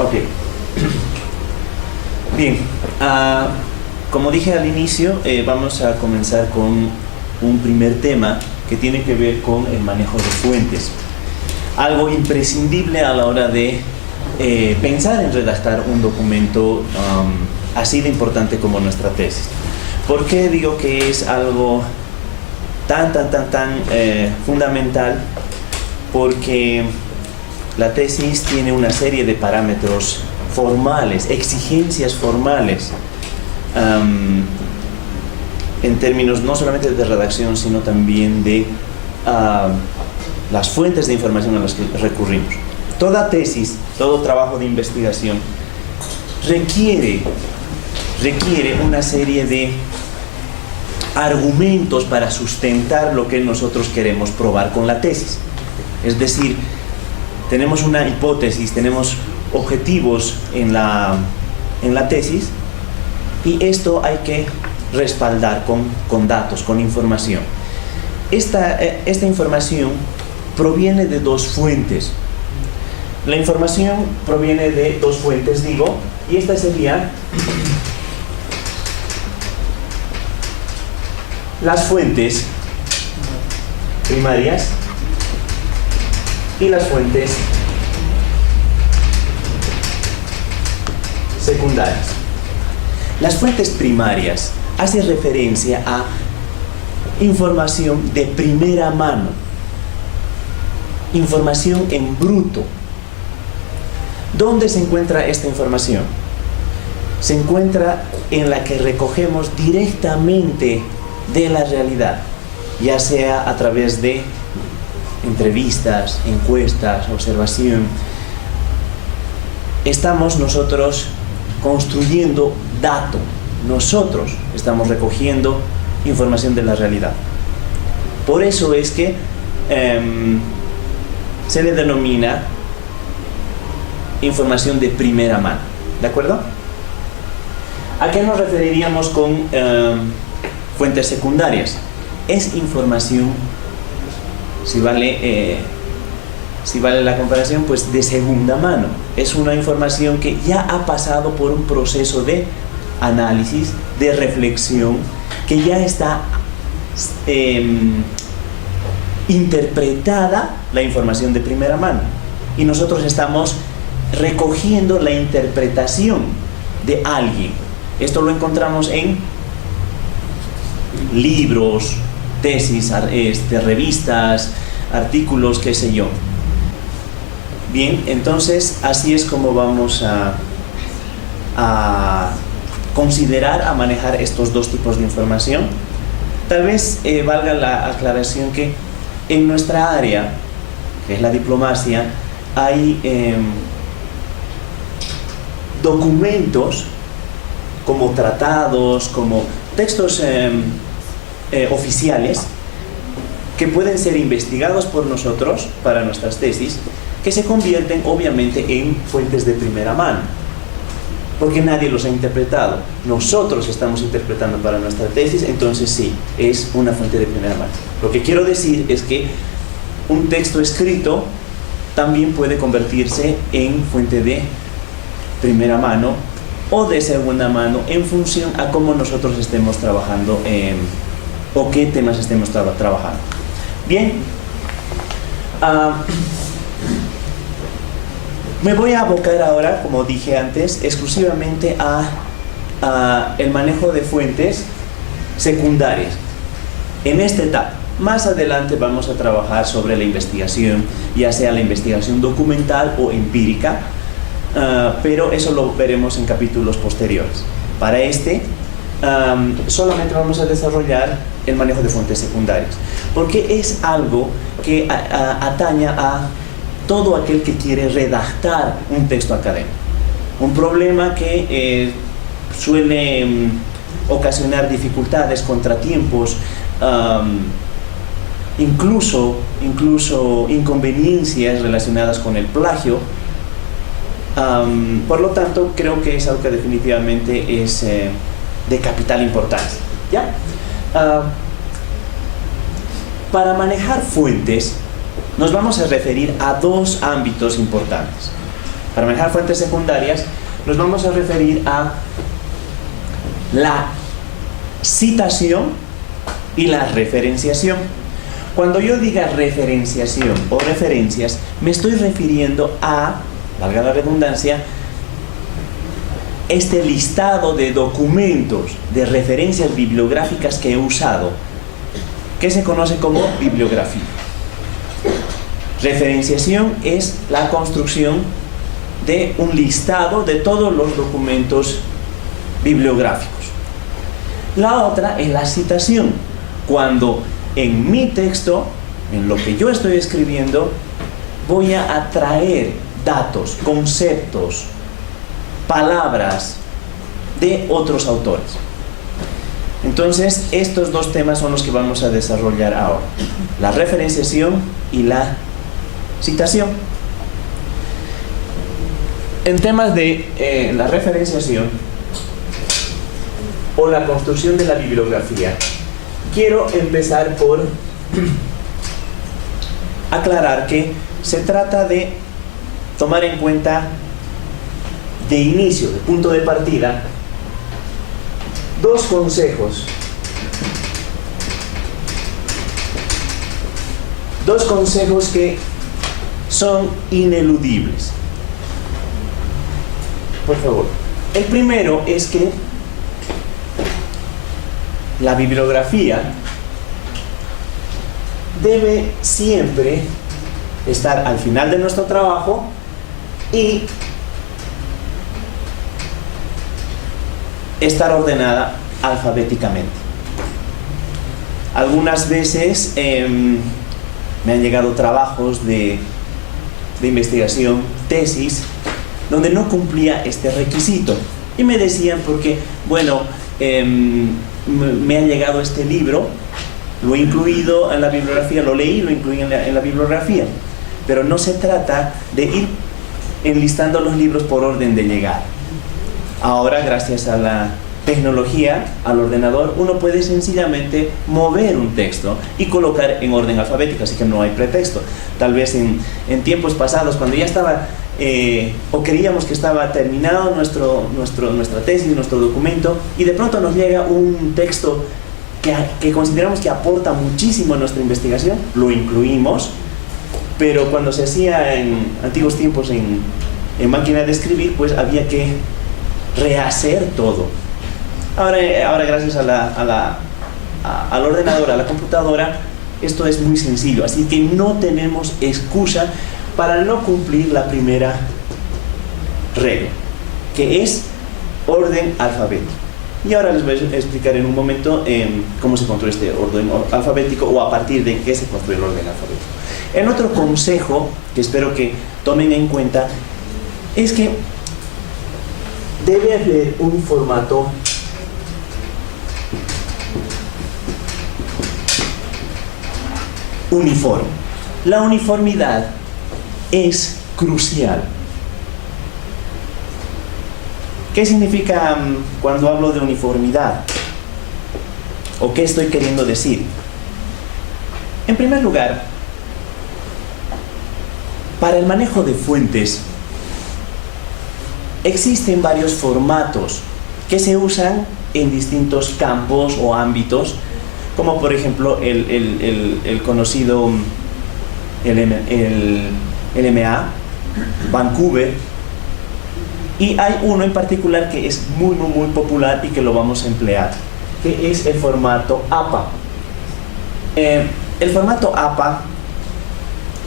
Ok. Bien, como dije al inicio, vamos a comenzar con un primer tema que tiene que ver con el manejo de fuentes. Algo imprescindible a la hora de pensar en redactar un documento así de importante como nuestra tesis. ¿Por qué digo que es algo tan fundamental? Porque la tesis tiene una serie de parámetros formales, exigencias formales, en términos no solamente de redacción, sino también de las fuentes de información a las que recurrimos. Toda tesis, todo trabajo de investigación requiere una serie de argumentos para sustentar lo que nosotros queremos probar con la tesis. Es decir, tenemos una hipótesis, tenemos objetivos en la tesis, y esto hay que respaldar con datos, con información. Esta información proviene de dos fuentes. La información proviene de dos fuentes, digo, y estas serían las fuentes primarias y las fuentes secundarias. Las fuentes primarias hacen referencia a información de primera mano, información en bruto. ¿Dónde se encuentra esta información? Se encuentra en la que recogemos directamente de la realidad, ya sea a través de entrevistas, encuestas, observación. Estamos nosotros construyendo dato, nosotros estamos recogiendo información de la realidad. Por eso es que se le denomina información de primera mano, ¿de acuerdo? ¿A qué nos referiríamos con fuentes secundarias? Es información, si vale la comparación, pues de segunda mano. Es una información que ya ha pasado por un proceso de análisis, de reflexión, que ya está interpretada la información de primera mano. Y nosotros estamos recogiendo la interpretación de alguien. Esto lo encontramos en libros, tesis, revistas, artículos, qué sé yo. Bien, entonces así es como vamos a considerar, a manejar estos dos tipos de información. Tal vez valga la aclaración que en nuestra área, que es la diplomacia, hay documentos como tratados, como textos oficiales que pueden ser investigados por nosotros para nuestras tesis, que se convierten obviamente en fuentes de primera mano, porque nadie los ha interpretado. Nosotros estamos interpretando para nuestra tesis, entonces sí, es una fuente de primera mano. Lo que quiero decir es que un texto escrito también puede convertirse en fuente de primera mano o de segunda mano en función a cómo nosotros estemos trabajando o qué temas estemos trabajando. Bien, me voy a abocar ahora, como dije antes, exclusivamente a el manejo de fuentes secundarias en esta etapa. Más adelante vamos a trabajar sobre la investigación, ya sea la investigación documental o empírica, pero eso lo veremos en capítulos posteriores. Para solamente vamos a desarrollar el manejo de fuentes secundarias, porque es algo que atañe a todo aquel que quiere redactar un texto académico. Un problema que suele ocasionar dificultades, contratiempos, incluso inconveniencias relacionadas con el plagio. Por lo tanto, creo que es algo que definitivamente es de capital importancia. ¿Ya? Para manejar fuentes, nos vamos a referir a dos ámbitos importantes. Para manejar fuentes secundarias, nos vamos a referir a la citación y la referenciación. Cuando yo diga referenciación o referencias, me estoy refiriendo a, valga la redundancia, este listado de documentos, de referencias bibliográficas que he usado, que se conoce como bibliografía. Referenciación es la construcción de un listado de todos los documentos bibliográficos. La otra es la citación, cuando en mi texto, en lo que yo estoy escribiendo, voy a traer datos, conceptos, palabras de otros autores. Entonces, estos dos temas son los que vamos a desarrollar ahora: la referenciación y la citación. En temas de la referenciación o la construcción de la bibliografía, quiero empezar por aclarar que se trata de tomar en cuenta de inicio, de punto de partida, dos consejos. Dos consejos que son ineludibles. Por favor. El primero es que la bibliografía debe siempre estar al final de nuestro trabajo y estar ordenada alfabéticamente. Algunas veces me han llegado trabajos de investigación, tesis, donde no cumplía este requisito. Y me decían porque, bueno, me ha llegado este libro, lo he incluido en la bibliografía, lo leí, lo incluí en la bibliografía. Pero no se trata de ir enlistando los libros por orden de llegada. Ahora, gracias a la tecnología, al ordenador, uno puede sencillamente mover un texto y colocar en orden alfabético, así que no hay pretexto. Tal vez en tiempos pasados, cuando ya estaba o creíamos que estaba terminado nuestra tesis, nuestro documento, y de pronto nos llega un texto que consideramos que aporta muchísimo a nuestra investigación, lo incluimos, pero cuando se hacía en antiguos tiempos en máquina de escribir, pues había que rehacer todo. Ahora gracias al ordenador, a la computadora, esto es muy sencillo, así que no tenemos excusa para no cumplir la primera regla, que es orden alfabético. Y ahora les voy a explicar en un momento cómo se construye este orden alfabético, o a partir de qué se construye el orden alfabético. El otro consejo que espero que tomen en cuenta es que debe haber un formato uniforme. La uniformidad es crucial. ¿Qué significa cuando hablo de uniformidad? ¿O qué estoy queriendo decir? En primer lugar, para el manejo de fuentes existen varios formatos que se usan en distintos campos o ámbitos, como por ejemplo el conocido LMA, Vancouver, y hay uno en particular que es muy popular y que lo vamos a emplear, que es el formato APA. El formato APA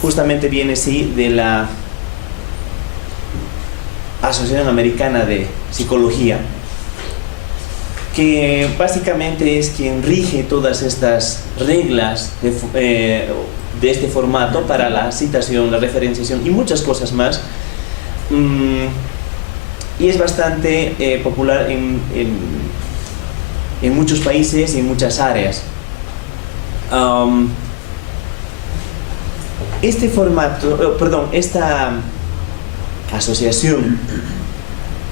justamente viene de la Asociación Americana de Psicología, que básicamente es quien rige todas estas reglas de este formato para la citación, la referenciación y muchas cosas más. Y es bastante popular en muchos países y en muchas áreas. Este formato, esta asociación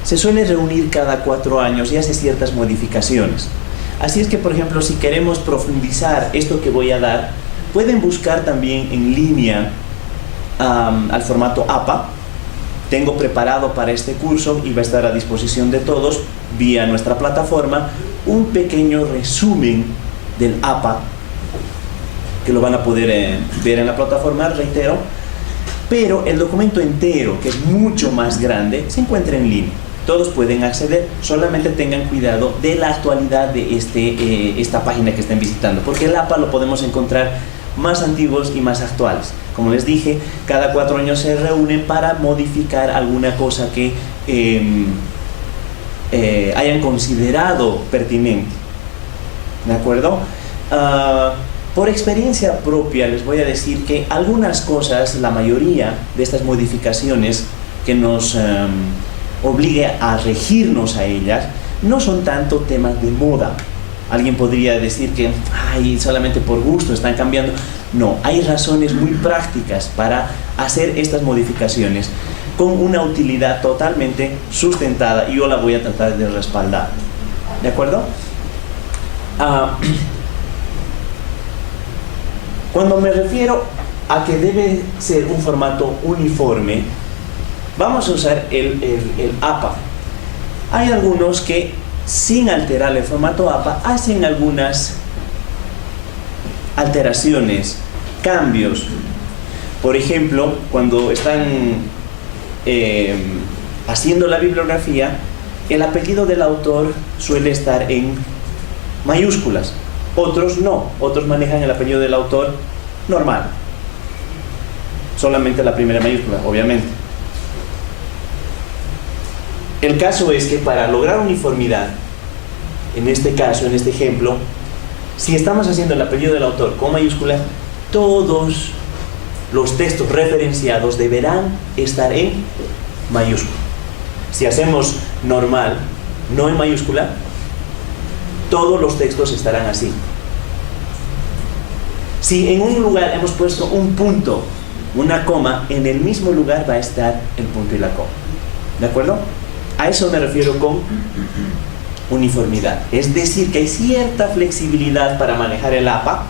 se suele reunir cada 4 años y hace ciertas modificaciones. Así es que, por ejemplo, si queremos profundizar esto que voy a dar, pueden buscar también en línea al formato APA tengo preparado para este curso y va a estar a disposición de todos vía nuestra plataforma un pequeño resumen del APA que lo van a poder ver en la plataforma, reitero, pero el documento entero, que es mucho más grande, se encuentra en línea. Todos pueden acceder, solamente tengan cuidado de la actualidad de esta página que estén visitando, porque el APA lo podemos encontrar más antiguos y más actuales. Como les dije, cada 4 años se reúnen para modificar alguna cosa que hayan considerado pertinente. ¿De acuerdo? Por experiencia propia les voy a decir que algunas cosas, la mayoría de estas modificaciones que nos obligue a regirnos a ellas, no son tanto temas de moda. Alguien podría decir que solamente por gusto están cambiando. No, hay razones muy prácticas para hacer estas modificaciones con una utilidad totalmente sustentada y yo la voy a tratar de respaldar. ¿De acuerdo? Cuando me refiero a que debe ser un formato uniforme, vamos a usar el APA. Hay algunos que, sin alterar el formato APA, hacen algunas alteraciones, cambios. Por ejemplo, cuando están haciendo la bibliografía, el apellido del autor suele estar en mayúsculas. Otros no, otros manejan el apellido del autor normal, solamente la primera mayúscula, obviamente. El caso es que para lograr uniformidad, en este caso, en este ejemplo, si estamos haciendo el apellido del autor con mayúscula, todos los textos referenciados deberán estar en mayúscula. Si hacemos normal, no en mayúscula, todos los textos estarán así. Si en un lugar hemos puesto un punto, una coma, en el mismo lugar va a estar el punto y la coma. ¿De acuerdo? A eso me refiero con uniformidad. Es decir, que hay cierta flexibilidad para manejar el APA.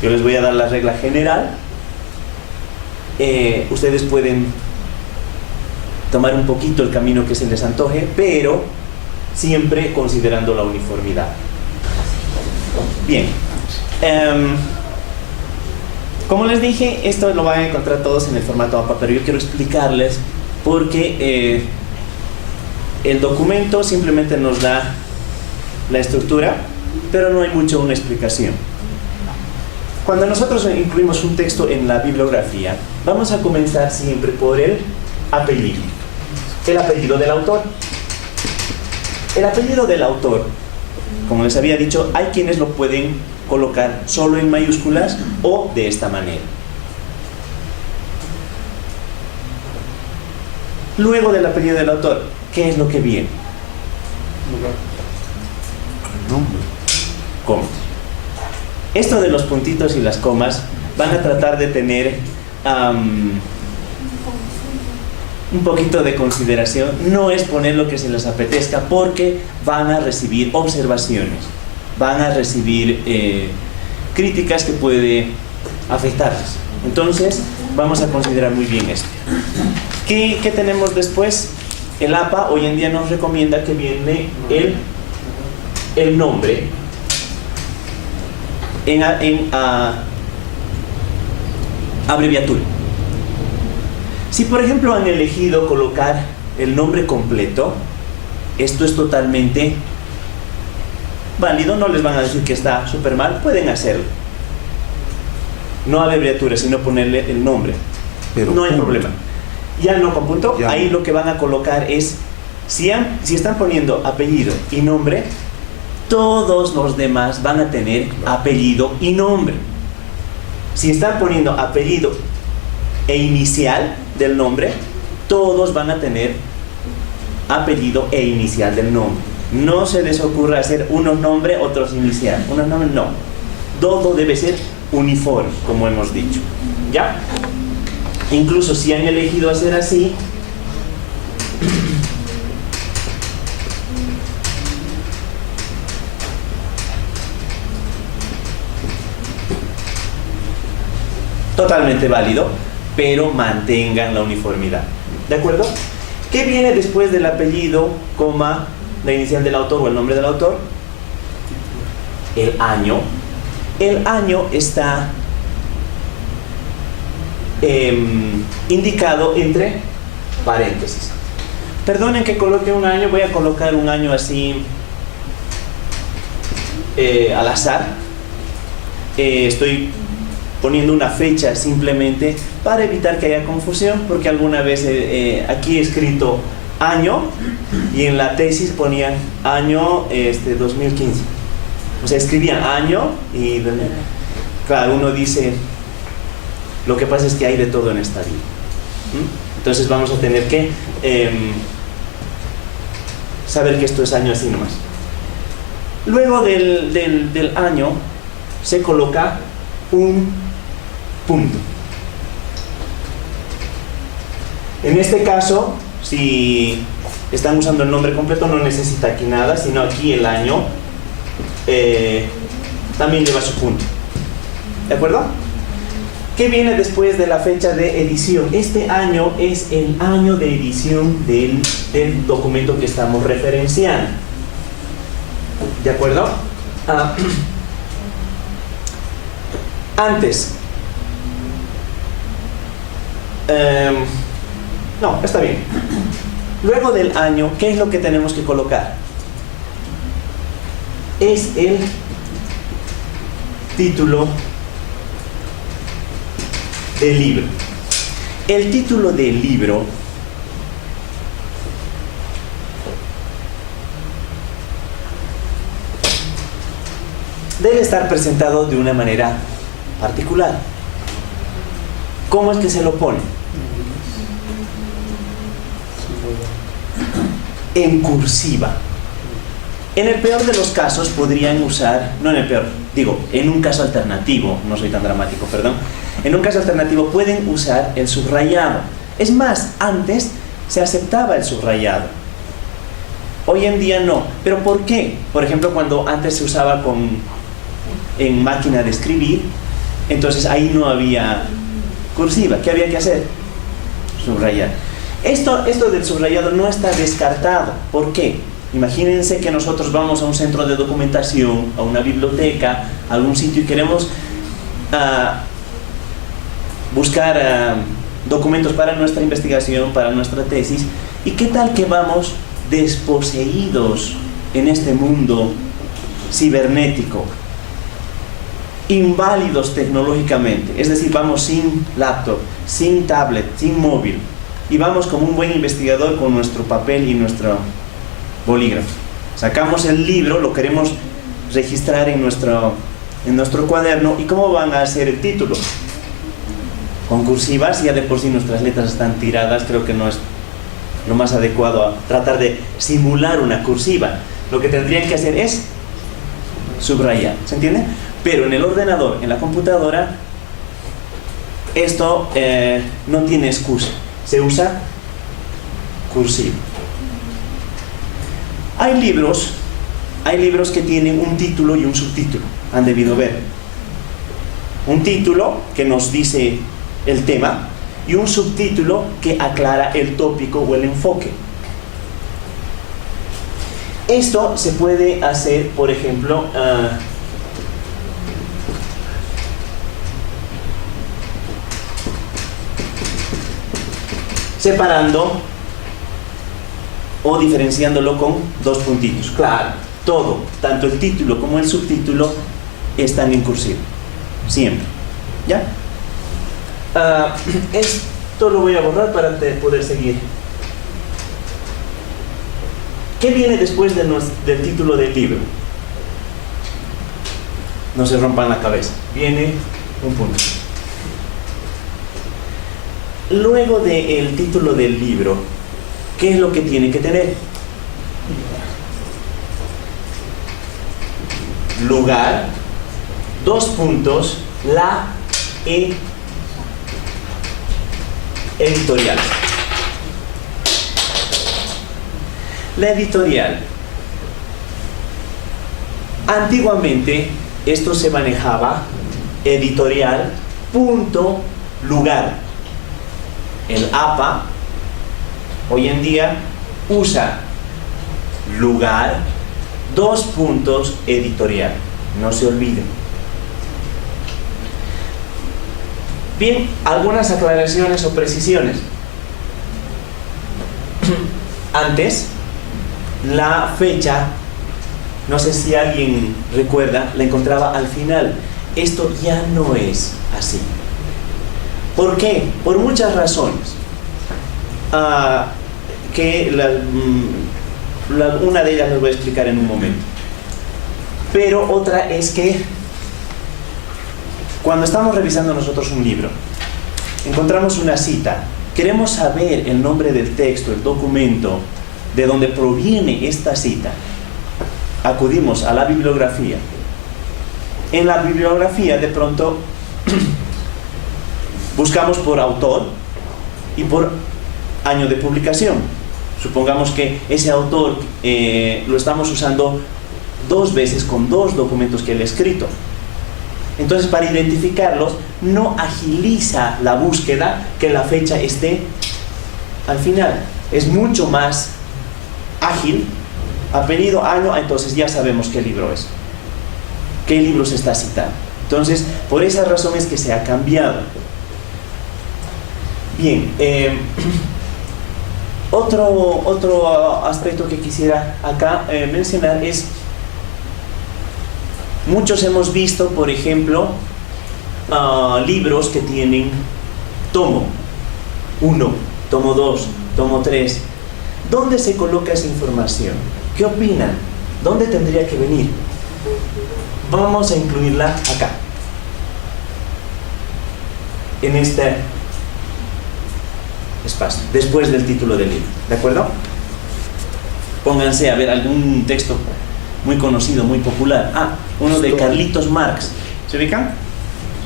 Yo les voy a dar la regla general. Ustedes pueden tomar un poquito el camino que se les antoje, pero siempre considerando la uniformidad. Bien. Como les dije, esto lo van a encontrar todos en el formato APA, pero yo quiero explicarles porque el documento simplemente nos da la estructura, pero no hay mucho una explicación. Cuando nosotros incluimos un texto en la bibliografía, vamos a comenzar siempre por el apellido del autor. El apellido del autor, como les había dicho, hay quienes lo pueden colocar solo en mayúsculas o de esta manera. Luego del apellido del autor, ¿qué es lo que viene? Nombre. ¿Cómo? Esto de los puntitos y las comas van a tratar de tener un poquito de consideración. No es poner lo que se les apetezca, porque van a recibir observaciones, van a recibir críticas que puede afectarles. Entonces vamos a considerar muy bien esto. ¿Qué tenemos después? El APA hoy en día nos recomienda que viene el nombre en abreviatura. Si por ejemplo han elegido colocar el nombre completo, esto es totalmente válido, no les van a decir que está súper mal, pueden hacerlo. No abreviatura, sino ponerle el nombre. Pero no hay problema. Ya no con punto, ya. Ahí lo que van a colocar es, si están poniendo apellido y nombre, todos los demás van a tener apellido y nombre. Si están poniendo apellido e inicial del nombre, todos van a tener apellido e inicial del nombre. No se les ocurra hacer unos nombre, otros inicial. Unos nombres no. Todo debe ser uniforme, como hemos dicho. ¿Ya? Incluso si han elegido hacer así, totalmente válido. pero mantengan la uniformidad. ¿De acuerdo? ¿Qué viene después del apellido, coma, la inicial del autor o el nombre del autor? El año. El año está indicado entre paréntesis. Perdonen que coloque un año, voy a colocar un año así al azar. Estoy poniendo una fecha simplemente para evitar que haya confusión, porque alguna vez aquí he escrito año y en la tesis ponían año 2015. O sea, escribían año y claro, uno dice, lo que pasa es que hay de todo en esta vida. Entonces vamos a tener que saber que esto es año así nomás. Luego del año se coloca un punto. En este caso, si están usando el nombre completo, no necesita aquí nada, sino aquí el año también lleva su punto. ¿De acuerdo? ¿Qué viene después de la fecha de edición? Este año es el año de edición del documento que estamos referenciando. ¿De acuerdo? Antes. No, está bien. Luego del año, ¿qué es lo que tenemos que colocar? Es el título del libro. El título del libro debe estar presentado de una manera particular. ¿Cómo es que se lo pone? En cursiva. En el peor de los casos podrían usar, no en el peor, digo, en un caso alternativo, no soy tan dramático, perdón. En un caso alternativo pueden usar el subrayado. Es más, antes se aceptaba el subrayado. Hoy en día no. ¿Pero por qué? Por ejemplo, cuando antes se usaba en máquina de escribir, entonces ahí no había cursiva. ¿Qué había que hacer? Subrayar. Esto del subrayado no está descartado. ¿Por qué? Imagínense que nosotros vamos a un centro de documentación, a una biblioteca, a algún sitio y queremos buscar documentos para nuestra investigación, para nuestra tesis. ¿Y qué tal que vamos desposeídos en este mundo cibernético? Inválidos tecnológicamente, es decir, vamos sin laptop, sin tablet, sin móvil, y vamos como un buen investigador con nuestro papel y nuestro bolígrafo. Sacamos el libro, lo queremos registrar en nuestro cuaderno, ¿y cómo van a hacer el título? Con cursivas. Ya de por sí nuestras letras están tiradas, creo que no es lo más adecuado a tratar de simular una cursiva. Lo que tendrían que hacer es subrayar, ¿se entiende? Pero en el ordenador, en la computadora, esto no tiene excusa. Se usa cursiva. Hay libros que tienen un título y un subtítulo. Han debido ver. Un título que nos dice el tema y un subtítulo que aclara el tópico o el enfoque. Esto se puede hacer, por ejemplo, separando o diferenciándolo con dos puntitos. Claro, todo, tanto el título como el subtítulo, están en cursiva. Siempre. ¿Ya? Esto lo voy a borrar para poder seguir. ¿Qué viene después del título del libro? No se rompan la cabeza. Viene un punto. Luego del título del libro, ¿qué es lo que tiene que tener? Lugar, dos puntos, la editorial. La editorial. Antiguamente esto se manejaba editorial, punto, lugar. El APA hoy en día usa lugar, dos puntos, editorial. No se olviden. Bien, algunas aclaraciones o precisiones. Antes, la fecha, no sé si alguien recuerda, la encontraba al final. Esto ya no es así. ¿Por qué? Por muchas razones. Una de ellas les voy a explicar en un momento. Pero otra es que cuando estamos revisando nosotros un libro, encontramos una cita, queremos saber el nombre del texto, el documento, de donde proviene esta cita. Acudimos a la bibliografía. En la bibliografía, de pronto, buscamos por autor y por año de publicación. Supongamos que ese autor lo estamos usando 2 veces con 2 documentos que él ha escrito. Entonces, para identificarlos, no agiliza la búsqueda que la fecha esté al final. Es mucho más ágil. Apellido, año, entonces ya sabemos qué libro es. ¿Qué libro se está citando? Entonces, por esa razón es que se ha cambiado. Bien, otro aspecto que quisiera acá mencionar es, muchos hemos visto, por ejemplo, libros que tienen tomo 1, tomo 2, tomo 3. ¿Dónde se coloca esa información? ¿Qué opinan? ¿Dónde tendría que venir? Vamos a incluirla acá, en este espacio, después del título del libro, ¿de acuerdo? Pónganse a ver algún texto muy conocido, muy popular. Uno de Carlitos Marx. ¿Se ubican?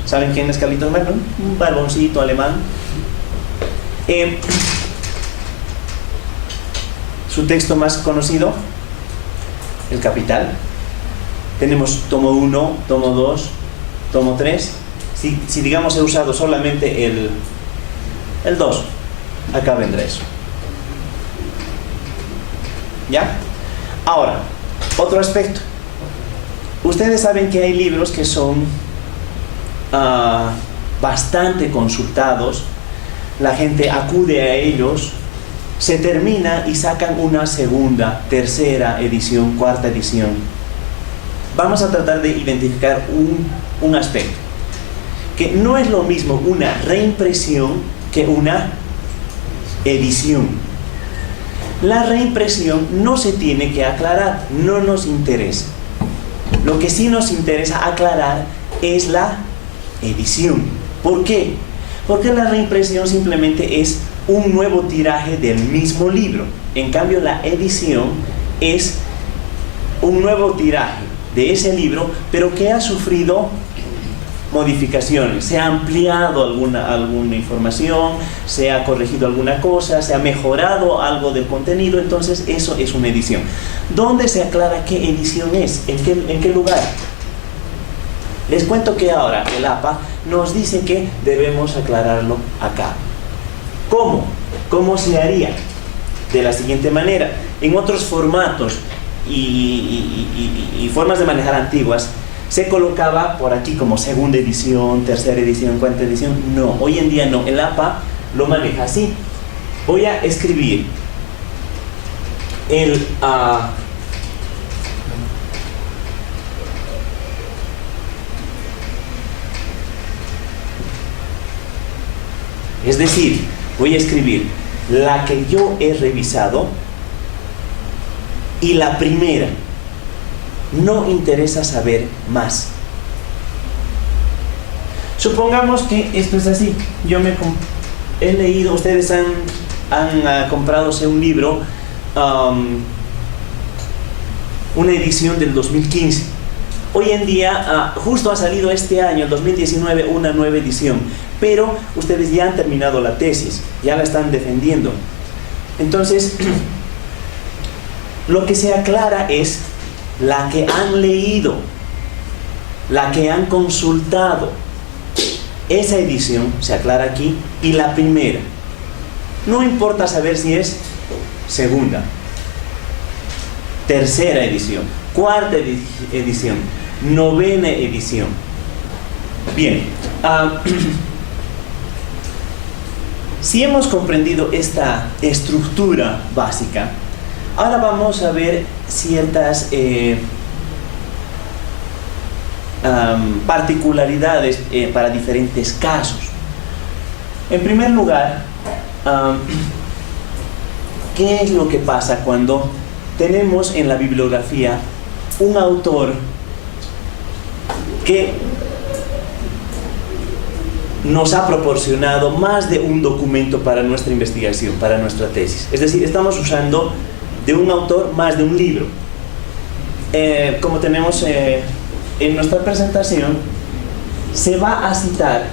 ¿Saben quién es Carlitos Marx? Un barboncito alemán. Su texto más conocido, El Capital. Tenemos tomo 1, tomo 2, tomo 3. Si digamos he usado solamente el 2, acá vendrá eso. ¿Ya? Ahora, otro aspecto. Ustedes saben que hay libros que son bastante consultados. La gente acude a ellos, se termina y sacan una segunda, tercera edición, cuarta edición. Vamos a tratar de identificar un aspecto. Que no es lo mismo una reimpresión que una edición. La reimpresión no se tiene que aclarar, no nos interesa. Lo que sí nos interesa aclarar es la edición. ¿Por qué? Porque la reimpresión simplemente es un nuevo tiraje del mismo libro. En cambio, la edición es un nuevo tiraje de ese libro, pero que ha sufrido modificaciones. Se ha ampliado alguna información, se ha corregido alguna cosa, se ha mejorado algo del contenido. Entonces eso es una edición. ¿Dónde se aclara qué edición es? ¿En qué lugar? Les cuento que ahora el APA nos dice que debemos aclararlo acá. ¿Cómo? ¿Cómo se haría? De la siguiente manera. En otros formatos y formas de manejar antiguas, se colocaba por aquí como segunda edición, tercera edición, cuarta edición. No, hoy en día no. El APA lo maneja así. Voy a escribir es decir, voy a escribir la que yo he revisado y la primera. No interesa saber más. Supongamos que esto es así. Yo he leído, ustedes han comprado un libro, una edición del 2015. Hoy en día, justo ha salido este año, el 2019, una nueva edición. Pero ustedes ya han terminado la tesis, ya la están defendiendo. Entonces, lo que se aclara es la que han leído, la que han consultado. Esa edición se aclara aquí, y la primera. No importa saber si es segunda, tercera edición, cuarta edición, novena edición. Bien, si hemos comprendido esta estructura básica, ahora vamos a ver ciertas particularidades para diferentes casos. En primer lugar, ¿qué es lo que pasa cuando tenemos en la bibliografía un autor que nos ha proporcionado más de un documento para nuestra investigación, para nuestra tesis? Es decir, estamos usando de un autor más de un libro. Como tenemos en nuestra presentación, se va a citar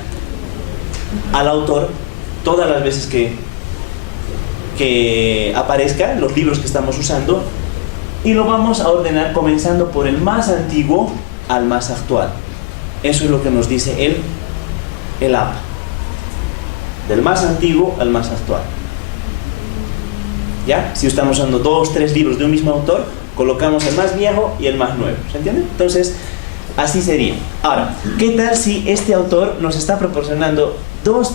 al autor todas las veces que aparezcan los libros que estamos usando, y lo vamos a ordenar comenzando por el más antiguo al más actual. Eso es lo que nos dice el APA, del más antiguo al más actual. ¿Ya? Si estamos usando 2, 3 libros de un mismo autor, colocamos el más viejo y el más nuevo. ¿Se entiende? Entonces, así sería. Ahora, ¿qué tal si este autor nos está proporcionando dos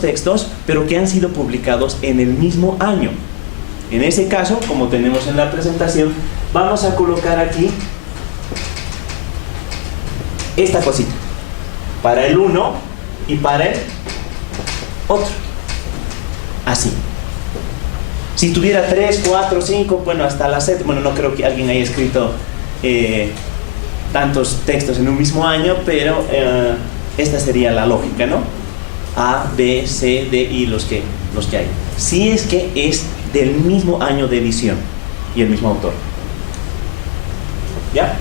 textos, pero que han sido publicados en el mismo año? En ese caso, como tenemos en la presentación, vamos a colocar aquí esta cosita para el uno y para el otro. Así. Si tuviera 3, 4, 5, bueno, hasta la 7, bueno, no creo que alguien haya escrito tantos textos en un mismo año, pero esta sería la lógica, ¿no? A, B, C, D y los que hay. Si es que es del mismo año de edición y el mismo autor. ¿Ya?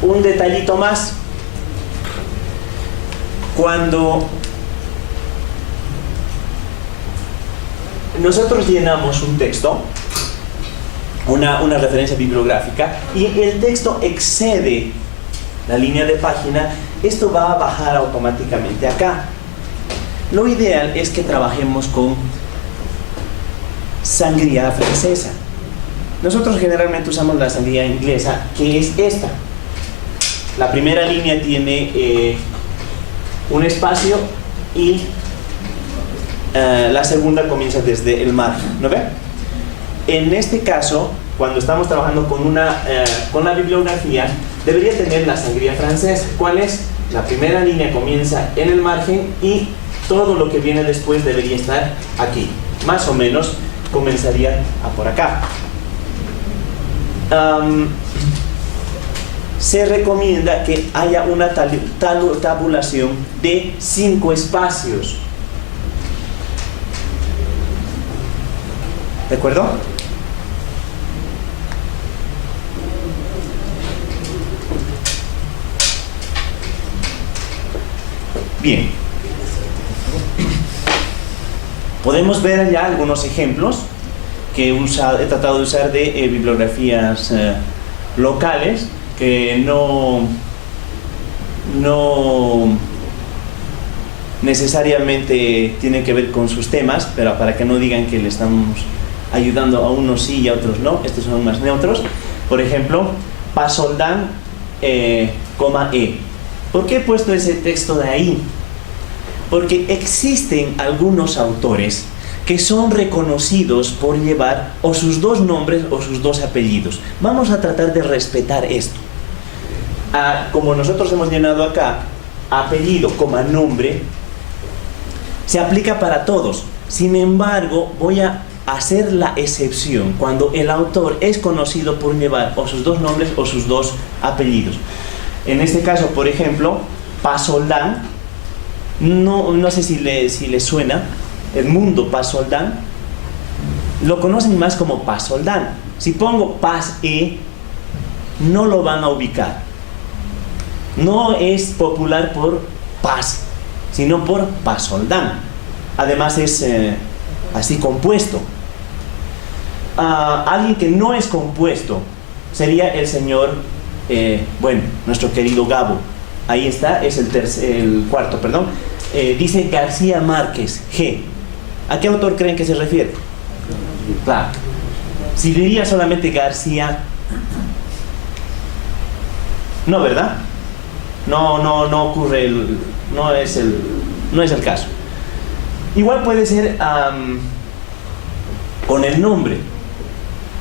Un detallito más. Cuando nosotros llenamos un texto, una referencia bibliográfica, y el texto excede la línea de página, esto va a bajar automáticamente acá. Lo ideal es que trabajemos con sangría francesa. Nosotros generalmente usamos la sangría inglesa, que es esta. La primera línea tiene un espacio y la segunda comienza desde el margen, ¿no ve? En este caso, cuando estamos trabajando con la bibliografía, debería tener la sangría francesa. ¿Cuál es? La primera línea comienza en el margen y todo lo que viene después debería estar aquí. Más o menos comenzaría por acá. Se recomienda que haya una tabulación de 5 espacios. ¿De acuerdo? Bien. Podemos ver ya algunos ejemplos que he tratado de usar de bibliografías locales que no necesariamente tienen que ver con sus temas, pero para que no digan que le estamos ayudando a unos sí y a otros no. Estos son más neutros. Por ejemplo, Pasoldán, coma E. ¿Por qué he puesto ese texto de ahí? Porque existen algunos autores que son reconocidos por llevar o sus 2 nombres o sus 2 apellidos. Vamos a tratar de respetar esto. Como nosotros hemos llenado acá apellido, coma nombre, se aplica para todos. Sin embargo, voy a hacer la excepción cuando el autor es conocido por llevar o sus 2 nombres o sus 2 apellidos. En este caso, por ejemplo, Pasoldán, no sé si le suena, Edmundo Pasoldán, lo conocen más como Pasoldán. Si pongo Paz E, no lo van a ubicar. No es popular por Paz, sino por Pasoldán. Además es así compuesto. Alguien que no es compuesto sería el señor, nuestro querido Gabo. Ahí está, es el cuarto, perdón. Dice García Márquez, G. ¿A qué autor creen que se refiere? Claro. Si diría solamente García, no, ¿verdad? No ocurre, no es el caso. Igual puede ser con el nombre.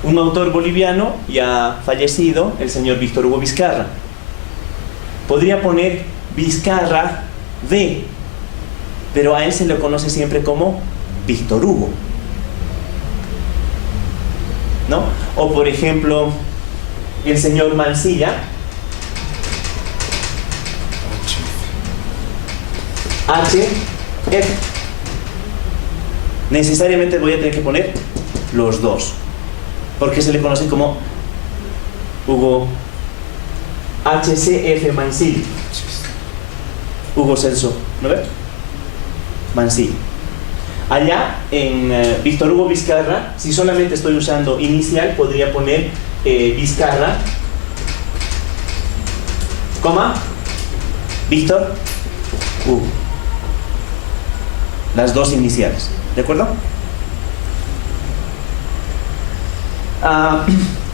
Un autor boliviano ya fallecido, el señor Víctor Hugo Vizcarra. Podría poner Vizcarra V, pero a él se le conoce siempre como Víctor Hugo, ¿no? O por ejemplo, el señor Mansilla, H, F. Necesariamente voy a tener que poner los dos, porque se le conoce como Hugo HCF Mansilla. Hugo Celso, ¿no ves? Mansilla. Allá en Víctor Hugo Vizcarra, si solamente estoy usando inicial, podría poner Vizcarra, coma, Víctor Hugo. Las dos iniciales, ¿de acuerdo?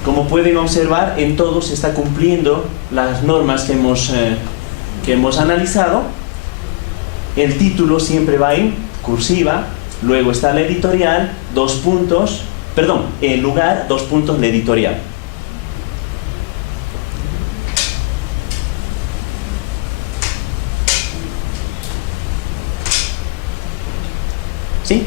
Como pueden observar, en todos se está cumpliendo las normas que hemos analizado. El título siempre va en cursiva, luego está la editorial, el lugar, la editorial. ¿Sí?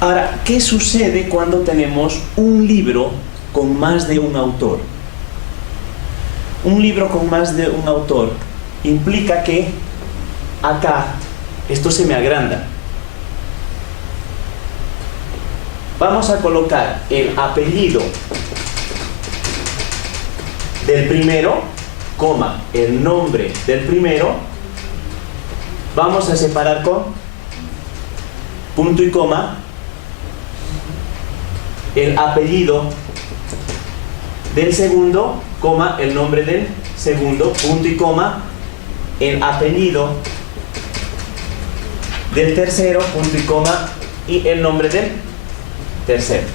Ahora, ¿qué sucede cuando tenemos un libro con más de un autor? Un libro con más de un autor implica que acá esto se me agranda. Vamos a colocar el apellido del primero, coma, el nombre del primero. Vamos a separar con punto y coma el apellido del segundo, coma, el nombre del segundo, punto y coma, el apellido del tercero, punto y coma, y el nombre del tercero.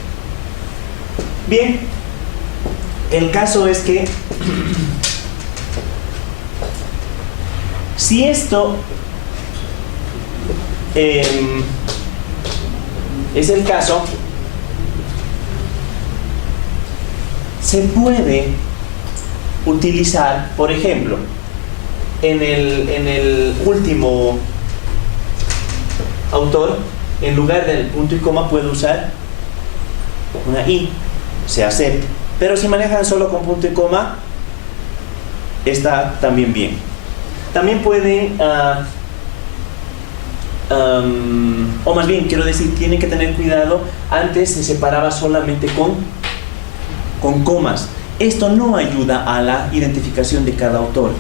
Bien, el caso es que si esto es el caso, se puede utilizar, por ejemplo, en el último autor, en lugar del punto y coma puedo usar una I, se acepta. Pero si manejan solo con punto y coma, está también bien. También pueden, o más bien, quiero decir, tienen que tener cuidado. Antes se separaba solamente con comas. Esto no ayuda a la identificación de cada autor.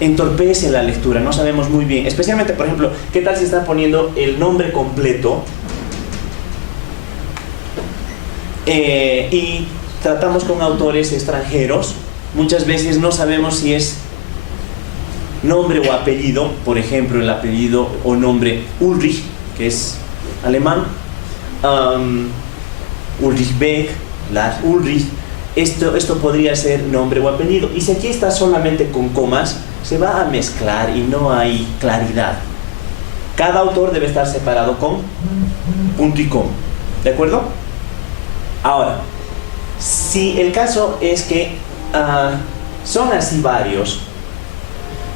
Entorpece la lectura, no sabemos muy bien. Especialmente, por ejemplo, ¿qué tal si están poniendo el nombre completo? Y tratamos con autores extranjeros. Muchas veces no sabemos si es nombre o apellido. Por ejemplo, el apellido o nombre Ulrich, que es alemán, Ulrich Beck, Lars Ulrich. Esto podría ser nombre o apellido. Y si aquí está solamente con comas, se va a mezclar y no hay claridad. Cada autor debe estar separado con punto y coma, ¿de acuerdo? Ahora, si el caso es que son así varios,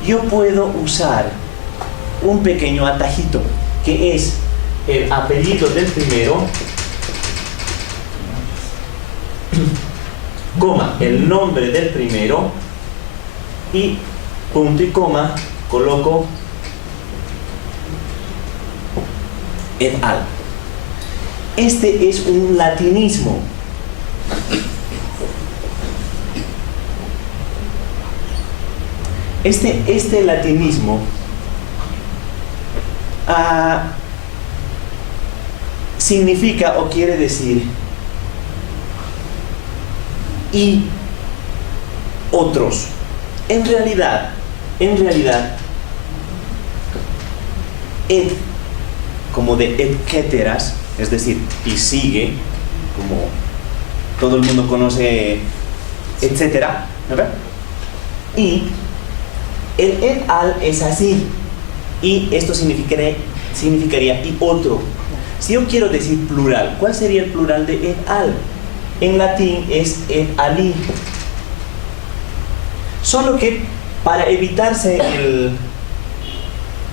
yo puedo usar un pequeño atajito que es el apellido del primero, coma, el nombre del primero, y punto y coma, coloco et al. Este es un latinismo. Este latinismo significa o quiere decir y otros. En realidad, et, como de et ceteras, es decir, y sigue, como todo el mundo conoce, etcétera, ¿verdad? Y el et al es así, y esto significaría y otro. Si yo quiero decir plural, ¿cuál sería el plural de et al? En latín es et ali. Solo que para evitarse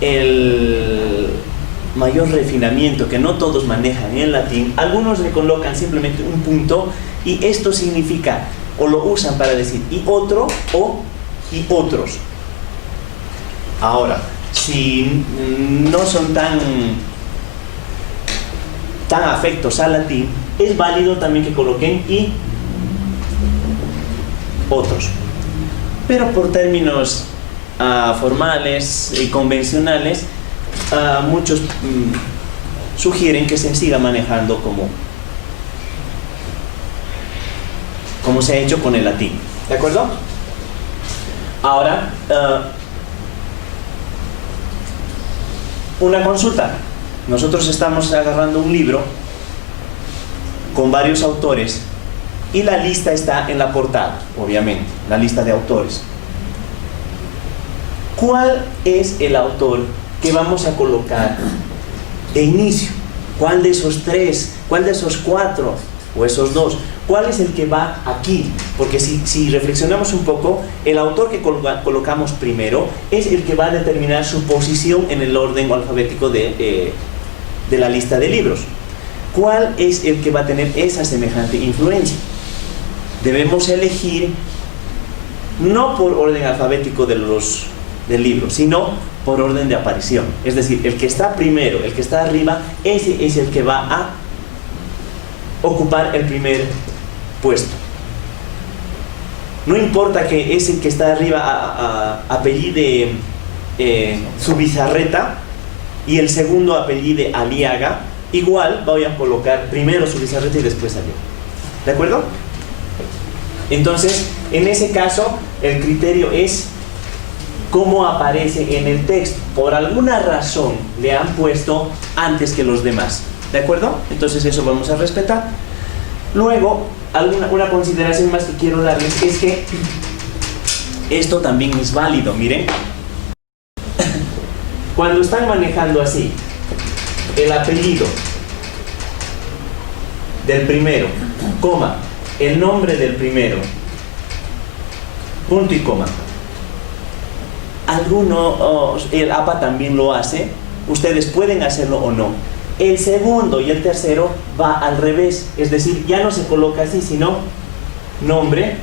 el mayor refinamiento que no todos manejan en latín, algunos le colocan simplemente un punto y esto significa, o lo usan para decir y otro o y otros. Ahora, si no son tan afectos al latín, es válido también que coloquen y otros. Pero por términos formales y convencionales, muchos sugieren que se siga manejando como se ha hecho con el latín. ¿De acuerdo? Ahora, una consulta. Nosotros estamos agarrando un libro con varios autores y la lista está en la portada, obviamente, la lista de autores. ¿Cuál es el autor que vamos a colocar de inicio? ¿Cuál de esos tres? ¿Cuál de esos cuatro? ¿O esos dos? ¿Cuál es el que va aquí? Porque si reflexionamos un poco, el autor que colocamos primero es el que va a determinar su posición en el orden alfabético de la lista de libros. ¿Cuál es el que va a tener esa semejante influencia? Debemos elegir no por orden alfabético del libro, sino por orden de aparición. Es decir, el que está primero, el que está arriba, ese es el que va a ocupar el primer puesto. No importa que ese que está arriba apellide Zubizarreta y el segundo apellide Aliaga, igual voy a colocar primero Zubizarreta y después Aliaga. ¿De acuerdo? Entonces, en ese caso, el criterio es cómo aparece en el texto. Por alguna razón le han puesto antes que los demás. ¿De acuerdo? Entonces eso vamos a respetar. Luego, una consideración más que quiero darles es que esto también es válido. Miren, cuando están manejando así el apellido del primero, coma, el nombre del primero, punto y coma. El APA también lo hace, ustedes pueden hacerlo o no. El segundo y el tercero va al revés, es decir, ya no se coloca así, sino nombre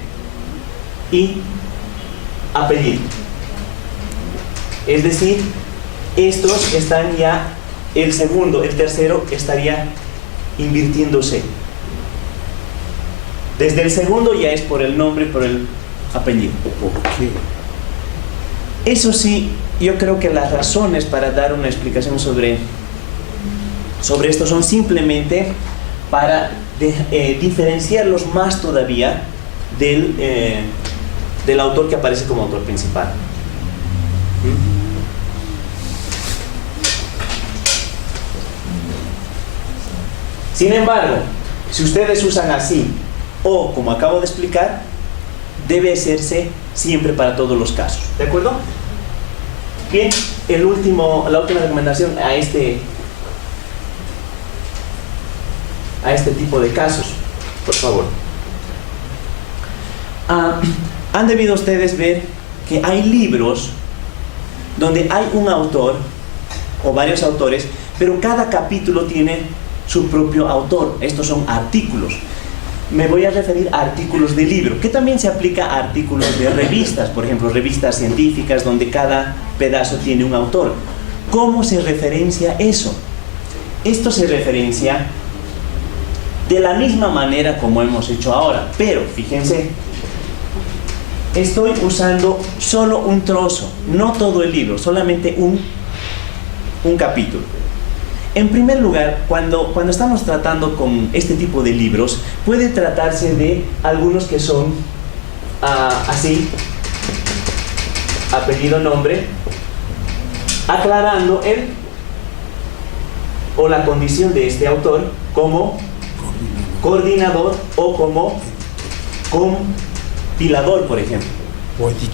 y apellido. Es decir, estos están ya, el segundo, el tercero estaría invirtiéndose. Desde el segundo ya es por el nombre y por el apellido. ¿Por qué? Eso sí, yo creo que las razones para dar una explicación sobre esto son simplemente para diferenciarlos más todavía del autor que aparece como autor principal. Sin embargo, si ustedes usan así o como acabo de explicar, debe hacerse siempre para todos los casos. ¿De acuerdo? Bien, la última recomendación a este tipo de casos, por favor. Han debido ustedes ver que hay libros donde hay un autor o varios autores, pero cada capítulo tiene su propio autor. Estos son artículos. Me voy a referir a artículos de libro, que también se aplica a artículos de revistas, por ejemplo, revistas científicas donde cada pedazo tiene un autor. ¿Cómo se referencia eso? Esto se referencia de la misma manera como hemos hecho ahora, pero fíjense, estoy usando solo un trozo, no todo el libro, solamente un capítulo. En primer lugar, cuando estamos tratando con este tipo de libros, puede tratarse de algunos que son así, apellido, nombre, aclarando el o la condición de este autor como coordinador o como compilador, por ejemplo.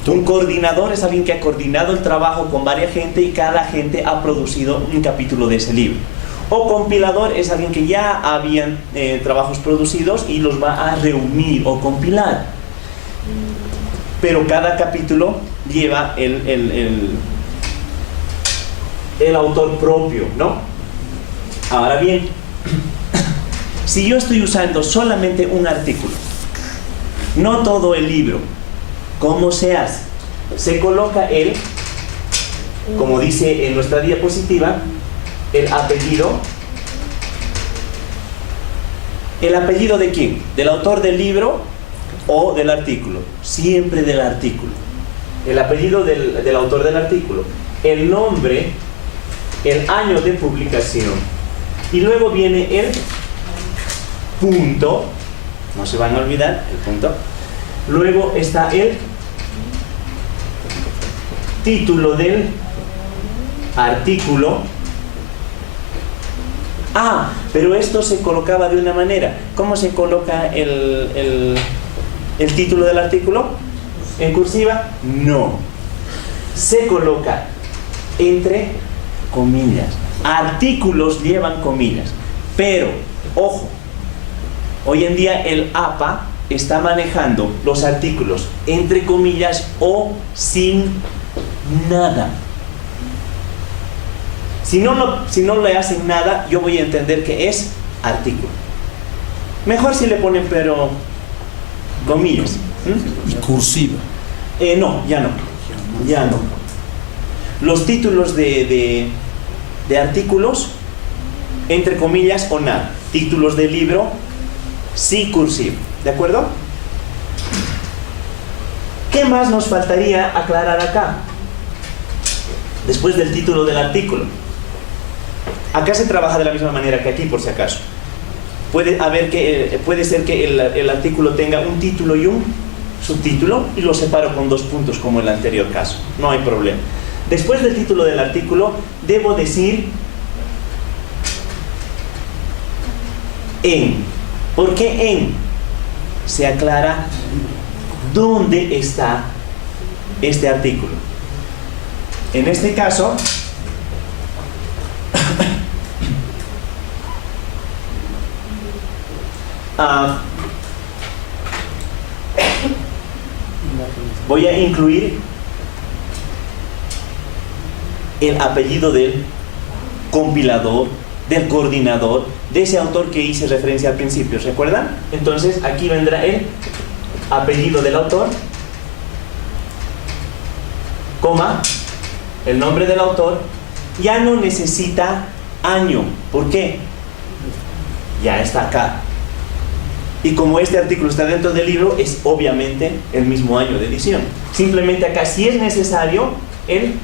Un coordinador es alguien que ha coordinado el trabajo con varias gente y cada gente ha producido un capítulo de ese libro. O compilador es alguien que ya habían trabajos producidos y los va a reunir o compilar. Pero cada capítulo lleva el autor propio, ¿no? Ahora bien, si yo estoy usando solamente un artículo, no todo el libro, ¿cómo se hace? Se coloca como dice en nuestra diapositiva, el apellido. ¿El apellido de quién? ¿Del autor del libro o del artículo? Siempre del artículo. El apellido del autor del artículo. El nombre, el año de publicación. Y luego viene el punto. No se van a olvidar, el punto. Luego está el título del artículo. Pero esto se colocaba de una manera. ¿Cómo se coloca el título del artículo? ¿En cursiva? No. Se coloca entre comillas. Artículos llevan comillas. Pero, ojo, hoy en día el APA está manejando los artículos entre comillas o sin nada. Si no le hacen nada, yo voy a entender que es artículo. Mejor si le ponen pero comillas. ¿Y cursiva? No, ya no. Ya no. Los títulos de artículos, entre comillas o nada. Títulos de libro, sí cursiva. ¿De acuerdo? ¿Qué más nos faltaría aclarar acá? Después del título del artículo. Acá se trabaja de la misma manera que aquí, por si acaso. Puede ser que el artículo tenga un título y un subtítulo y lo separo con 2 puntos como en el anterior caso. No hay problema. Después del título del artículo, debo decir en. ¿Por qué en? Se aclara dónde está este artículo. En este caso, voy a incluir el apellido del compilador, del coordinador, de ese autor que hice referencia al principio, ¿recuerdan? Entonces aquí vendrá el apellido del autor, coma, el nombre del autor. Ya no necesita año. ¿Por qué? Ya está acá. Y como este artículo está dentro del libro, es obviamente el mismo año de edición. Simplemente acá, si es necesario, el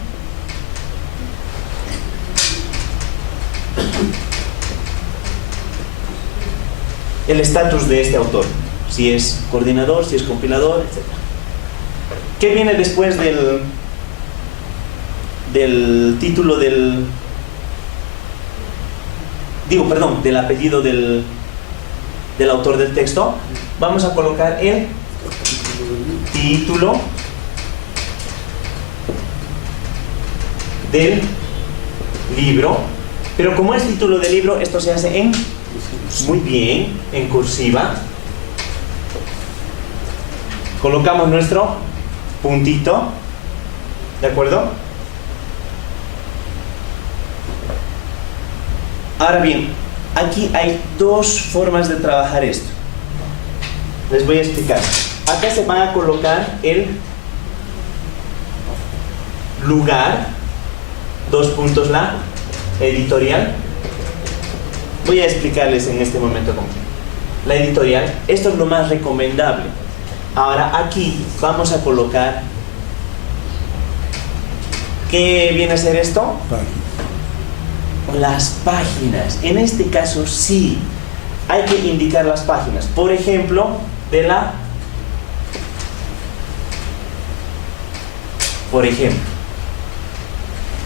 estatus de este autor. Si es coordinador, si es compilador, etc. ¿Qué viene después del título del apellido del autor del texto? Vamos a colocar el título del libro, pero como es título del libro, esto se hace en, muy bien, en cursiva. Colocamos nuestro puntito, ¿de acuerdo? Ahora bien, aquí hay 2 formas de trabajar esto. Les voy a explicar. Acá se va a colocar el lugar, 2 puntos la editorial. Voy a explicarles en este momento cómo. La editorial, esto es lo más recomendable. Ahora aquí vamos a colocar, ¿qué viene a ser esto? Las páginas. En este caso sí hay que indicar las páginas. Por ejemplo, de la Por ejemplo,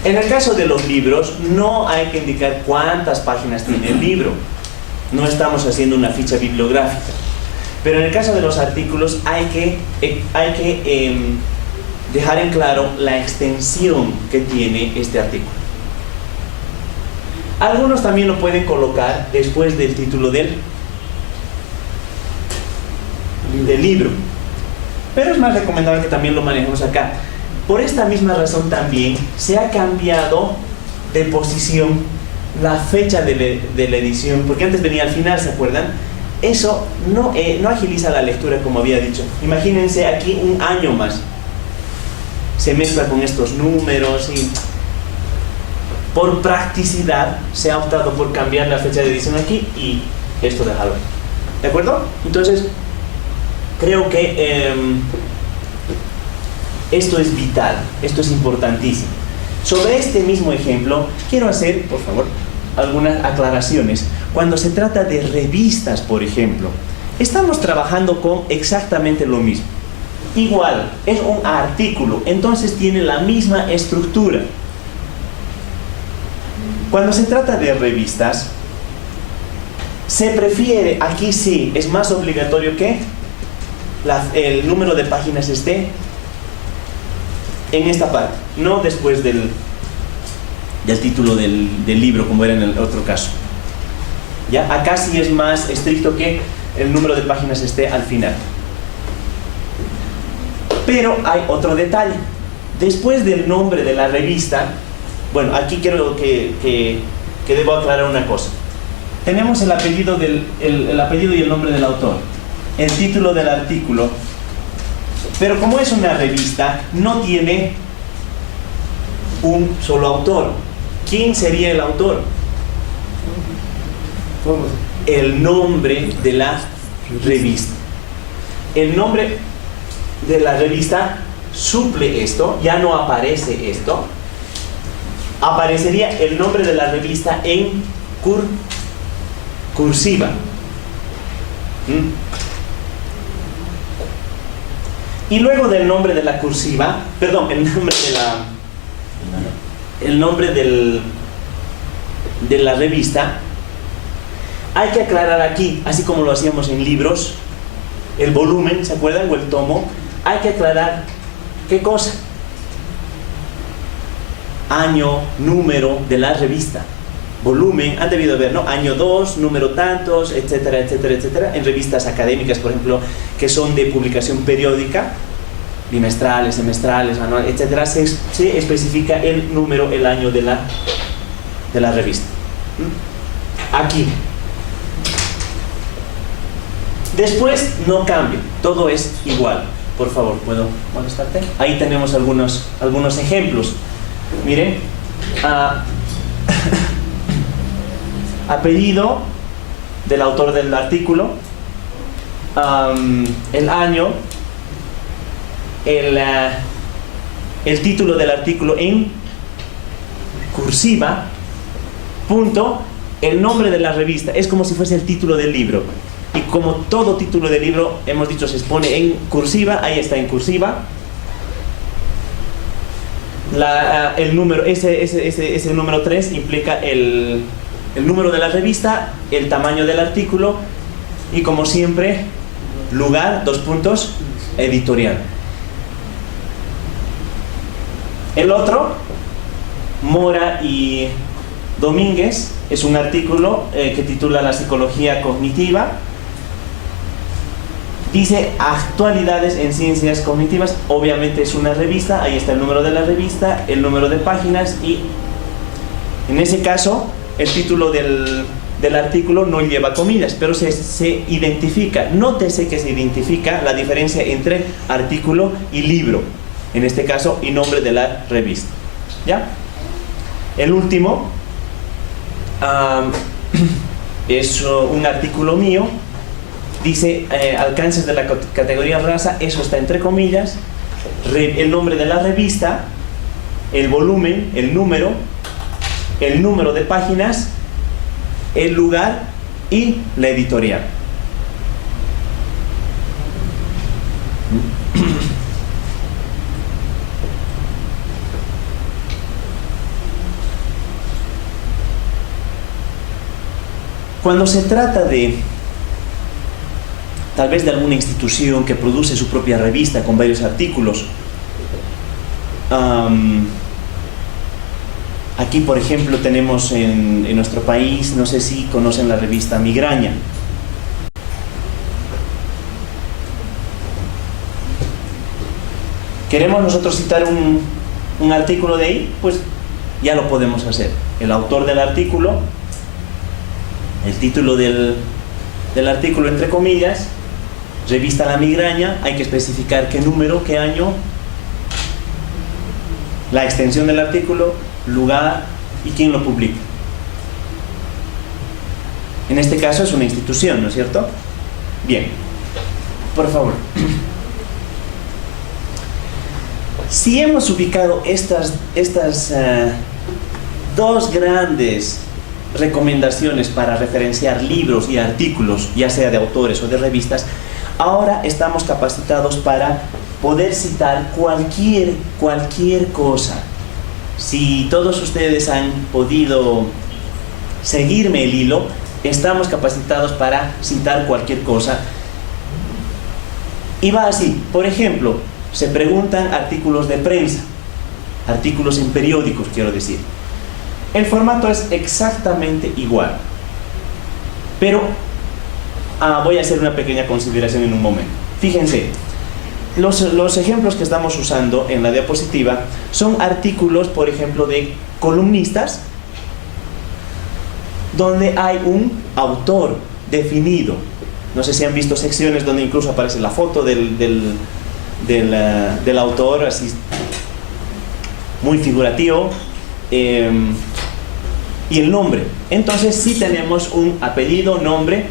en el caso de los libros, no hay que indicar cuántas páginas tiene el libro. No estamos haciendo una ficha bibliográfica. Pero en el caso de los artículos hay que dejar en claro la extensión que tiene este artículo. Algunos también lo pueden colocar después del título del libro. Pero es más recomendable que también lo manejemos acá. Por esta misma razón también se ha cambiado de posición la fecha de la edición, porque antes venía al final, ¿se acuerdan? Eso no agiliza la lectura, como había dicho. Imagínense aquí un año más. Se mezcla con estos números y por practicidad se ha optado por cambiar la fecha de edición aquí y esto dejarlo. ¿De acuerdo? Entonces, creo que esto es vital, esto es importantísimo. Sobre este mismo ejemplo, quiero hacer, por favor, algunas aclaraciones. Cuando se trata de revistas, por ejemplo, estamos trabajando con exactamente lo mismo. Igual, es un artículo, entonces tiene la misma estructura. Cuando se trata de revistas, se prefiere, aquí sí, es más obligatorio que el número de páginas esté en esta parte, no después del título del libro, como era en el otro caso. ¿Ya? Acá sí es más estricto que el número de páginas esté al final. Pero hay otro detalle. Después del nombre de la revista, bueno, aquí quiero que debo aclarar una cosa. Tenemos el apellido y el nombre del autor, el título del artículo, pero como es una revista, no tiene un solo autor. ¿Quién sería el autor? El nombre de la revista. El nombre de la revista suple esto, ya no aparece esto. Aparecería el nombre de la revista en cursiva. Y luego del nombre de la cursiva, perdón, el nombre de la revista, hay que aclarar aquí, así como lo hacíamos en libros, el volumen, ¿se acuerdan? O el tomo, hay que aclarar ¿qué cosa? Año, número de la revista. Volumen, han debido ver, ¿no? Año 2, número tantos, etcétera, etcétera, etcétera. En revistas académicas, por ejemplo, que son de publicación periódica, bimestrales, semestrales, anuales, etcétera, se especifica el número, el año de la revista. Aquí. Después no cambia, todo es igual. Por favor, ¿puedo molestarte? Ahí tenemos algunos ejemplos. Miren, apellido del autor del artículo, el año, el título del artículo en cursiva, punto, el nombre de la revista, es como si fuese el título del libro. Y como todo título de libro, hemos dicho, se expone en cursiva, ahí está en cursiva. El número, ese número 3 implica el número de la revista, el tamaño del artículo y, como siempre, lugar, editorial. El otro, Mora y Domínguez, es un artículo que titula La psicología cognitiva. Dice actualidades en ciencias cognitivas, obviamente es una revista, ahí está el número de la revista, el número de páginas y en ese caso el título del artículo no lleva comillas, pero se identifica, nótese que se identifica la diferencia entre artículo y libro, en este caso, y nombre de la revista. ¿Ya? El último es un artículo mío. Dice alcances de la categoría raza, eso está entre comillas, el nombre de la revista, el volumen, el número de páginas, el lugar y la editorial. Cuando se trata de, tal vez de alguna institución que produce su propia revista con varios artículos, aquí por ejemplo tenemos en nuestro país, no sé si conocen la revista Migraña. ¿Queremos nosotros citar un artículo de ahí? Pues ya lo podemos hacer. El autor del artículo, el título del artículo entre comillas, revista La Migraña, hay que especificar qué número, qué año, la extensión del artículo, lugar y quién lo publica. En este caso es una institución, ¿no es cierto? Bien, por favor. Si hemos ubicado estas dos grandes recomendaciones para referenciar libros y artículos, ya sea de autores o de revistas, ahora estamos capacitados para poder citar cualquier cosa. Si todos ustedes han podido seguirme el hilo, estamos capacitados para citar cualquier cosa. Y va así, por ejemplo, se preguntan artículos de prensa, artículos en periódicos, quiero decir. El formato es exactamente igual, pero voy a hacer una pequeña consideración en un momento. Fíjense, los ejemplos que estamos usando en la diapositiva son artículos, por ejemplo, de columnistas, donde hay un autor definido. No sé si han visto secciones donde incluso aparece la foto del autor, así muy figurativo, y el nombre. Entonces sí tenemos un apellido, nombre.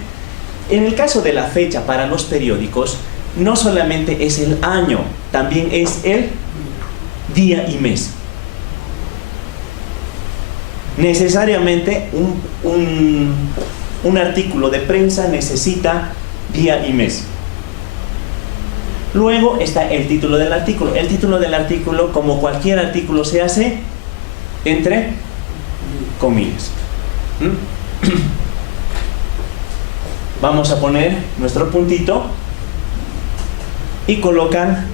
En el caso de la fecha para los periódicos, no solamente es el año, también es el día y mes. Necesariamente un artículo de prensa necesita día y mes. Luego está el título del artículo. El título del artículo, como cualquier artículo, se hace entre comillas. Vamos a poner nuestro puntito y colocan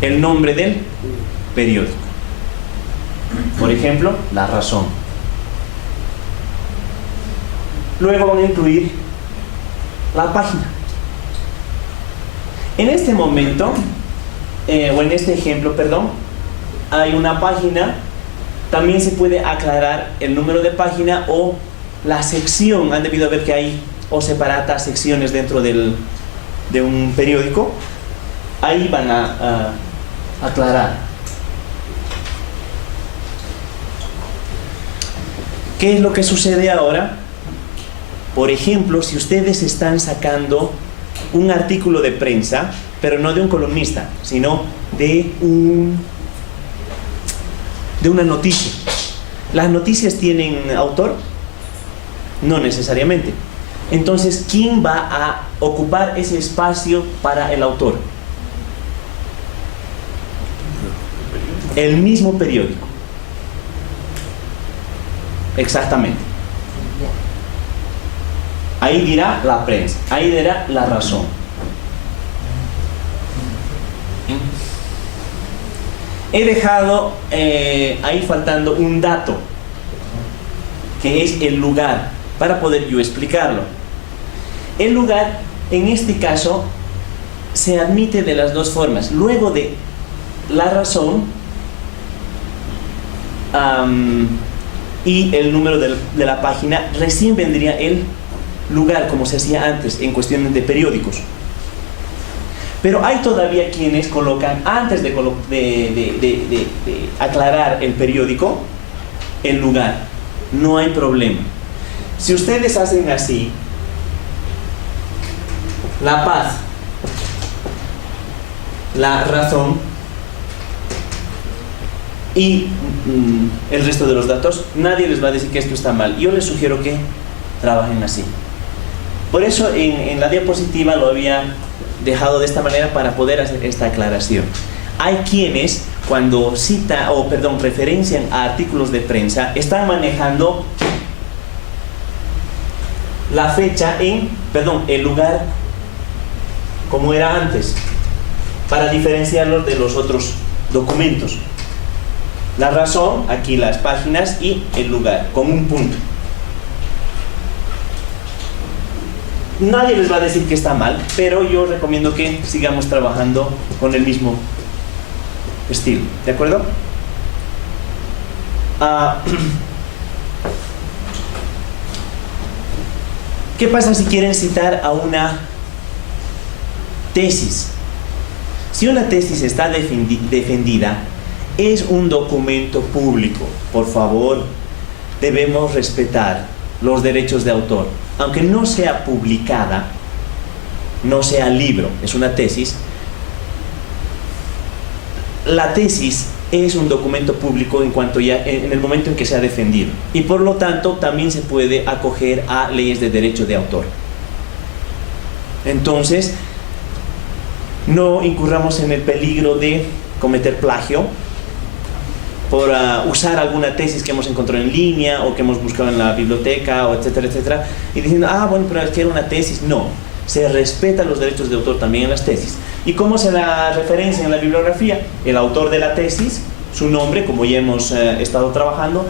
el nombre del periódico. Por ejemplo, La Razón. Luego van a incluir la página. En este momento, o en este ejemplo, perdón, hay una página. También se puede aclarar el número de página o la sección. Han debido ver que hay o separadas secciones dentro de un periódico. Ahí van a aclarar. ¿Qué es lo que sucede ahora? Por ejemplo, si ustedes están sacando un artículo de prensa, pero no de un columnista, sino de una noticia. ¿Las noticias tienen autor? No necesariamente. Entonces, ¿quién va a ocupar ese espacio para el autor? El mismo periódico. Exactamente. Ahí dirá La Prensa, ahí dirá La Razón. He dejado ahí faltando un dato, que es el lugar, para poder yo explicarlo. El lugar, en este caso, se admite de las dos formas. Luego de La Razón y el número de la página, recién vendría el lugar, como se hacía antes en cuestiones de periódicos. Pero hay todavía quienes colocan, antes de aclarar el periódico, el lugar. No hay problema. Si ustedes hacen así, La Paz, La Razón y el resto de los datos, nadie les va a decir que esto está mal. Yo les sugiero que trabajen así. Por eso en la diapositiva lo había dejado de esta manera para poder hacer esta aclaración. Hay quienes, cuando referencian a artículos de prensa, están manejando la fecha el lugar como era antes, para diferenciarlo de los otros documentos. La razón, aquí las páginas y el lugar, con un punto. Nadie les va a decir que está mal, pero yo recomiendo que sigamos trabajando con el mismo estilo, ¿de acuerdo? ¿Qué pasa si quieren citar a una tesis? Si una tesis está defendida, es un documento público. Por favor, debemos respetar los derechos de autor. Aunque no sea publicada, no sea libro, es una tesis, la tesis es un documento público en el momento en que se ha defendido, y por lo tanto también se puede acoger a leyes de derecho de autor. Entonces, no incurramos en el peligro de cometer plagio por usar alguna tesis que hemos encontrado en línea o que hemos buscado en la biblioteca, o etcétera, etcétera, y diciendo, bueno, pero es que era una tesis. No, se respetan los derechos de autor también en las tesis. ¿Y cómo se la referencia en la bibliografía? El autor de la tesis, su nombre, como ya hemos estado trabajando,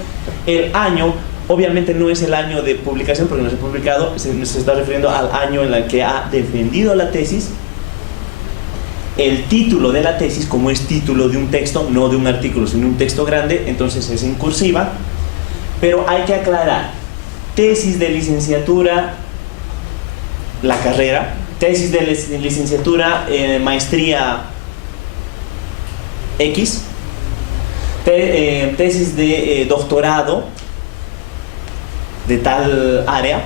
el año, obviamente no es el año de publicación porque no se ha publicado, se está refiriendo al año en el que ha defendido la tesis, el título de la tesis, como es título de un texto, no de un artículo, sino un texto grande, entonces es en cursiva, pero hay que aclarar, tesis de licenciatura, la carrera, tesis de licenciatura, maestría X, tesis de doctorado de tal área,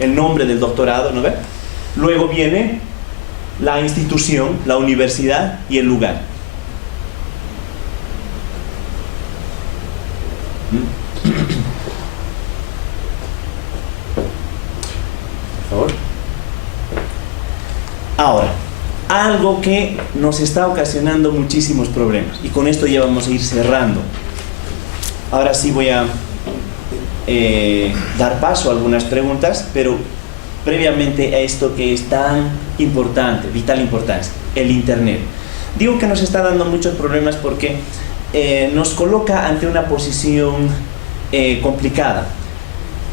el nombre del doctorado, ¿no ve? Luego viene la institución, la universidad y el lugar. Por favor. Ahora, algo que nos está ocasionando muchísimos problemas, y con esto ya vamos a ir cerrando. Ahora sí voy a dar paso a algunas preguntas, pero previamente a esto que es tan importante, vital importancia, el Internet. Digo que nos está dando muchos problemas porque nos coloca ante una posición complicada.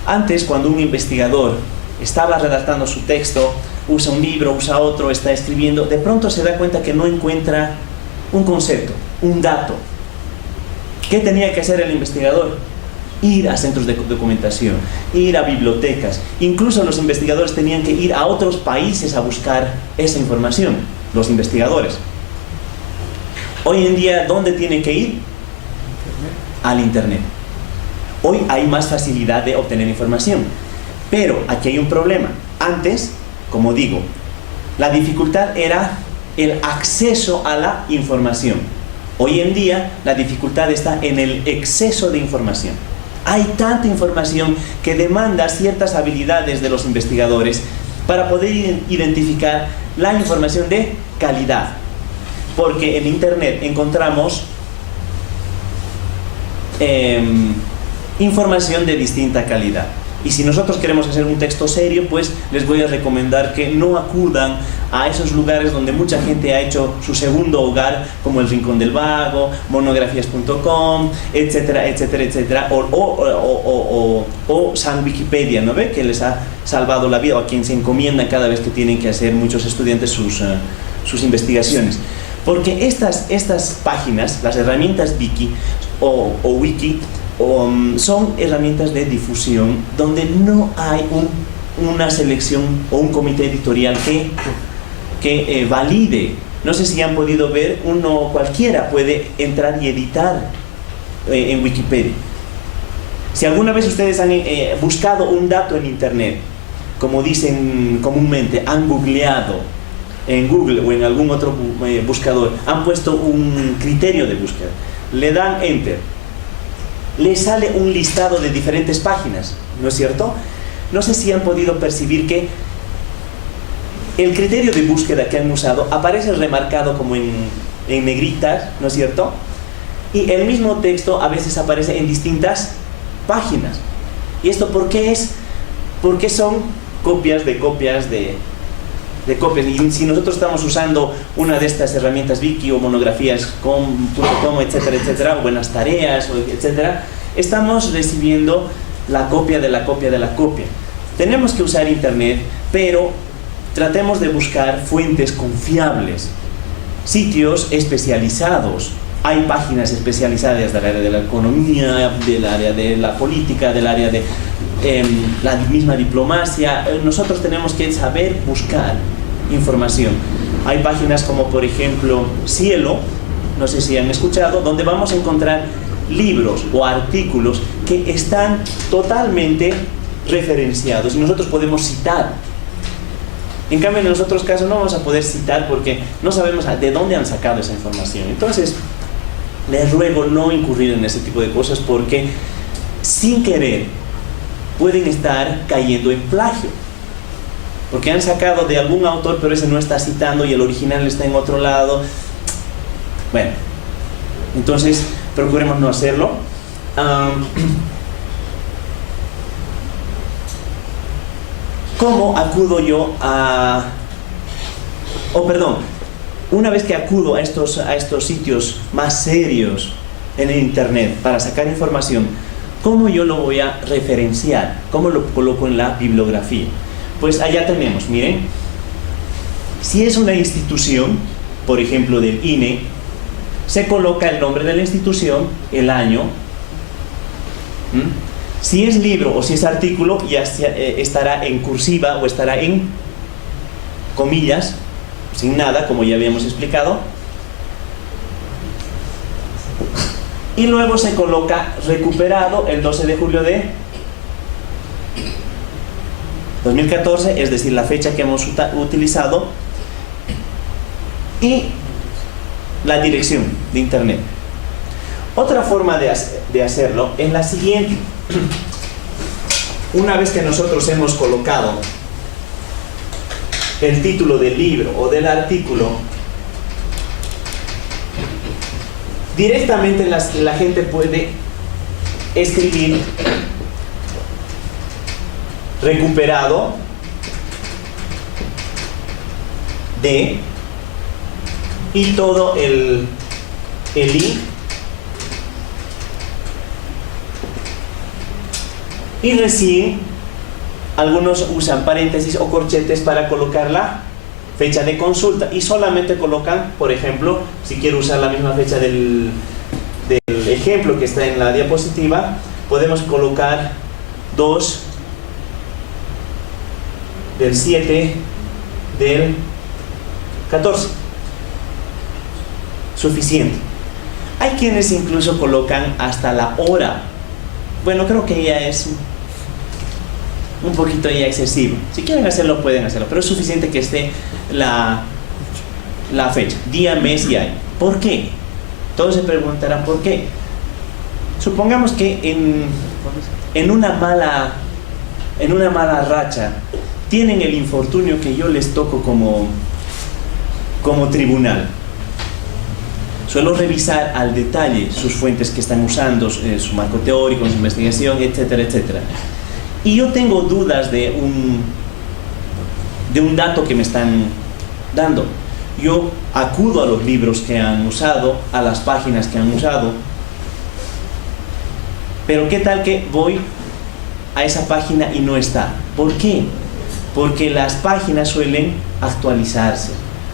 Antes, cuando un investigador estaba redactando su texto, usa un libro, usa otro, está escribiendo, de pronto se da cuenta que no encuentra un concepto, un dato. ¿Qué tenía que hacer el investigador? Ir a centros de documentación, ir a bibliotecas. Incluso los investigadores tenían que ir a otros países a buscar esa información, los investigadores. Hoy en día, ¿dónde tienen que ir? Al Internet. Hoy hay más facilidad de obtener información, pero aquí hay un problema. Antes, como digo, la dificultad era el acceso a la información. Hoy en día, la dificultad está en el exceso de información. Hay tanta información que demanda ciertas habilidades de los investigadores para poder identificar la información de calidad. Porque en Internet encontramos información de distinta calidad. Y si nosotros queremos hacer un texto serio, pues les voy a recomendar que no acudan a esos lugares donde mucha gente ha hecho su segundo hogar, como el Rincón del Vago, monografías.com, etcétera, etcétera, etcétera, o San Wikipedia, ¿no ve? Que les ha salvado la vida, o a quien se encomienda cada vez que tienen que hacer muchos estudiantes sus investigaciones. Porque estas páginas, las herramientas Wiki o Wiki, son herramientas de difusión donde no hay una selección o un comité editorial que valide. No sé si han podido ver, cualquiera puede entrar y editar en Wikipedia. Si alguna vez ustedes han buscado un dato en Internet, como dicen comúnmente, han googleado en Google o en algún otro buscador, han puesto un criterio de búsqueda, le dan Enter, le sale un listado de diferentes páginas, ¿no es cierto? No sé si han podido percibir que el criterio de búsqueda que han usado aparece remarcado como en negritas, ¿no es cierto? Y el mismo texto a veces aparece en distintas páginas. ¿Y esto por qué es? porque son copias de copias de copias. Y si nosotros estamos usando una de estas herramientas Wiki o monografías.com, etcétera, etcétera, o buenas tareas, etcétera, estamos recibiendo la copia de la copia de la copia. Tenemos que usar internet, pero tratemos de buscar fuentes confiables, sitios especializados. Hay páginas especializadas del área de la economía, del área de la política, del área de la misma diplomacia. Nosotros tenemos que saber buscar información. Hay páginas como, por ejemplo, Cielo, no sé si han escuchado, donde vamos a encontrar libros o artículos que están totalmente referenciados y nosotros podemos citar. En cambio, en los otros casos no vamos a poder citar porque no sabemos de dónde han sacado esa información. Entonces, les ruego no incurrir en ese tipo de cosas porque sin querer pueden estar cayendo en plagio. Porque han sacado de algún autor, pero ese no está citando y el original está en otro lado. Bueno, entonces procuremos no hacerlo. ¿Cómo acudo yo a...? Una vez que acudo a estos sitios más serios en el internet para sacar información, ¿cómo yo lo voy a referenciar? ¿Cómo lo coloco en la bibliografía? Pues allá tenemos, miren, si es una institución, por ejemplo del INE, se coloca el nombre de la institución, el año. Si es libro o si es artículo, ya estará en cursiva o estará en comillas, sin nada, como ya habíamos explicado. Y luego se coloca recuperado el 12 de julio de 2014, es decir, la fecha que hemos utilizado, y la dirección de internet. Otra forma de hacerlo es la siguiente. Una vez que nosotros hemos colocado el título del libro o del artículo, directamente la gente puede escribir recuperado de y todo el link, y recién algunos usan paréntesis o corchetes para colocar la fecha de consulta y solamente colocan, por ejemplo, si quiero usar la misma fecha del ejemplo que está en la diapositiva, podemos colocar 2 del 7 del 14. Suficiente. Hay quienes incluso colocan hasta la hora. Bueno, creo que ya es un poquito ya excesivo. Si quieren hacerlo, pueden hacerlo, pero es suficiente que esté la fecha, día, mes y año. ¿Por qué? Todos se preguntarán ¿por qué? Supongamos que en una mala racha tienen el infortunio que yo les toco como tribunal. Suelo revisar al detalle sus fuentes que están usando, su marco teórico, su investigación, etcétera, etcétera. Y yo tengo dudas de un dato que me están dando. Yo acudo a los libros que han usado, a las páginas que han usado. Pero ¿qué tal que voy a esa página y no está? ¿Por qué? Porque las páginas suelen actualizarse.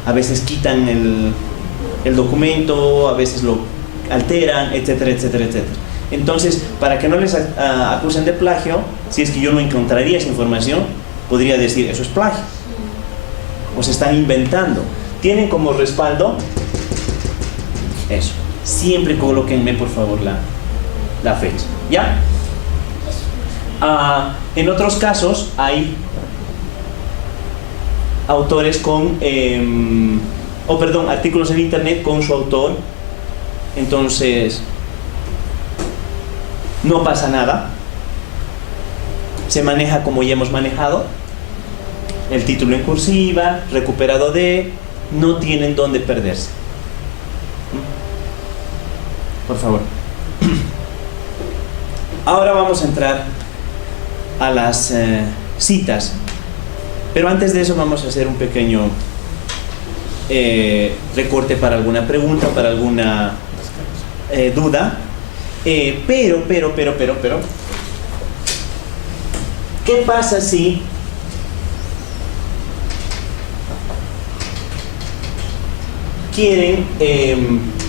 A veces quitan el documento, a veces lo alteran, etcétera, etcétera, etcétera. Entonces, para que no les acusen de plagio, si es que yo no encontraría esa información, podría decir, eso es plagio. O se están inventando. Tienen como respaldo eso. Siempre colóquenme, por favor, la fecha. ¿Ya? En otros casos, hay autores con... artículos en internet con su autor. Entonces no pasa nada, se maneja como ya hemos manejado, el título en cursiva, recuperado de, no tienen dónde perderse. Por favor. Ahora vamos a entrar a las citas. Pero antes de eso vamos a hacer un pequeño recorte para alguna pregunta, para alguna duda. Pero, ¿qué pasa si quieren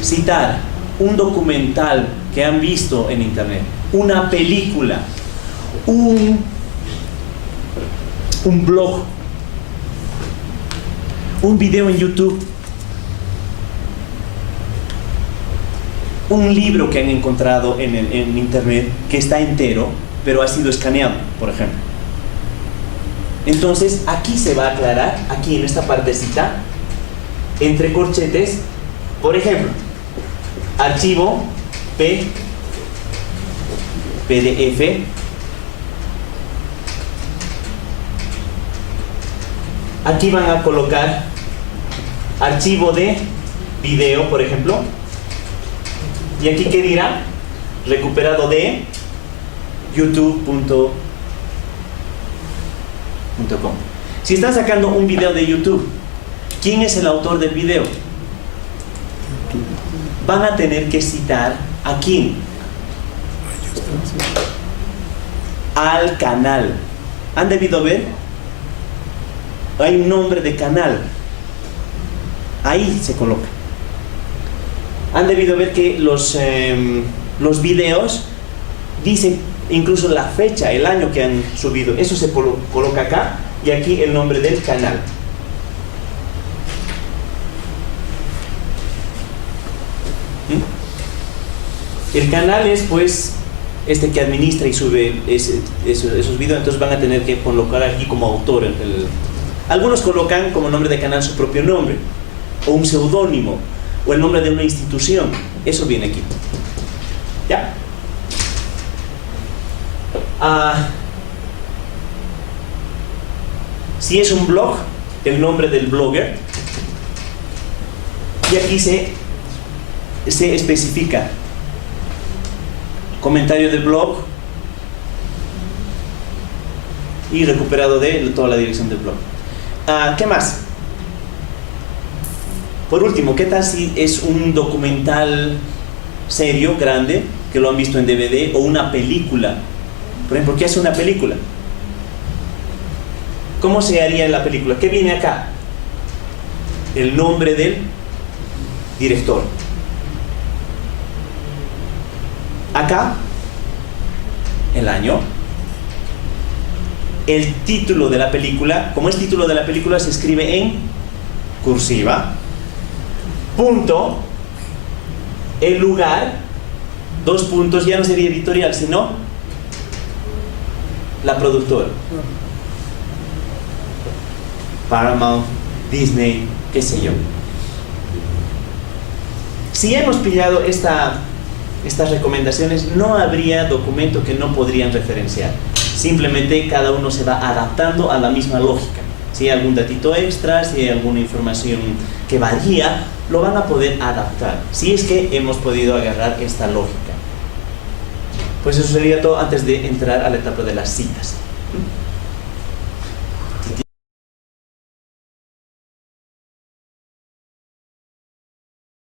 citar un documental que han visto en internet, una película, un blog, un video en YouTube, un libro que han encontrado en internet que está entero, pero ha sido escaneado, por ejemplo? Entonces, aquí se va a aclarar, aquí en esta partecita, entre corchetes, por ejemplo, archivo PDF, aquí van a colocar archivo de video, por ejemplo, y aquí ¿qué dirá? Recuperado de youtube.com. Si están sacando un video de YouTube, ¿quién es el autor del video? Van a tener que citar ¿a quién? Al canal. ¿Han debido ver? Hay un nombre de canal. Ahí se coloca. Han debido ver que los videos dicen incluso la fecha, el año que han subido. Eso se coloca acá y aquí el nombre del canal. El canal es pues este que administra y sube esos videos, entonces van a tener que colocar aquí como autor. Algunos colocan como nombre de canal su propio nombre, o un seudónimo, o el nombre de una institución. Eso viene aquí. ¿Ya? Si es un blog, el nombre del blogger. Y aquí se especifica comentario del blog y recuperado de toda la dirección del blog. ¿Qué más? Por último, ¿qué tal si es un documental serio, grande, que lo han visto en DVD, o una película? Por ejemplo, ¿qué hace una película? ¿Cómo se haría en la película? ¿Qué viene acá? El nombre del director. Acá, el año. El título de la película. Como es título de la película, se escribe en cursiva. Punto. El lugar. 2 puntos. Ya no sería editorial, sino la productora. Paramount, Disney, qué sé yo. Si hemos pillado estas recomendaciones, no habría documento que no podrían referenciar. Simplemente cada uno se va adaptando a la misma lógica. Si hay algún datito extra, si hay alguna información que varía, lo van a poder adaptar, si es que hemos podido agarrar esta lógica. Pues eso sería todo antes de entrar a la etapa de las citas.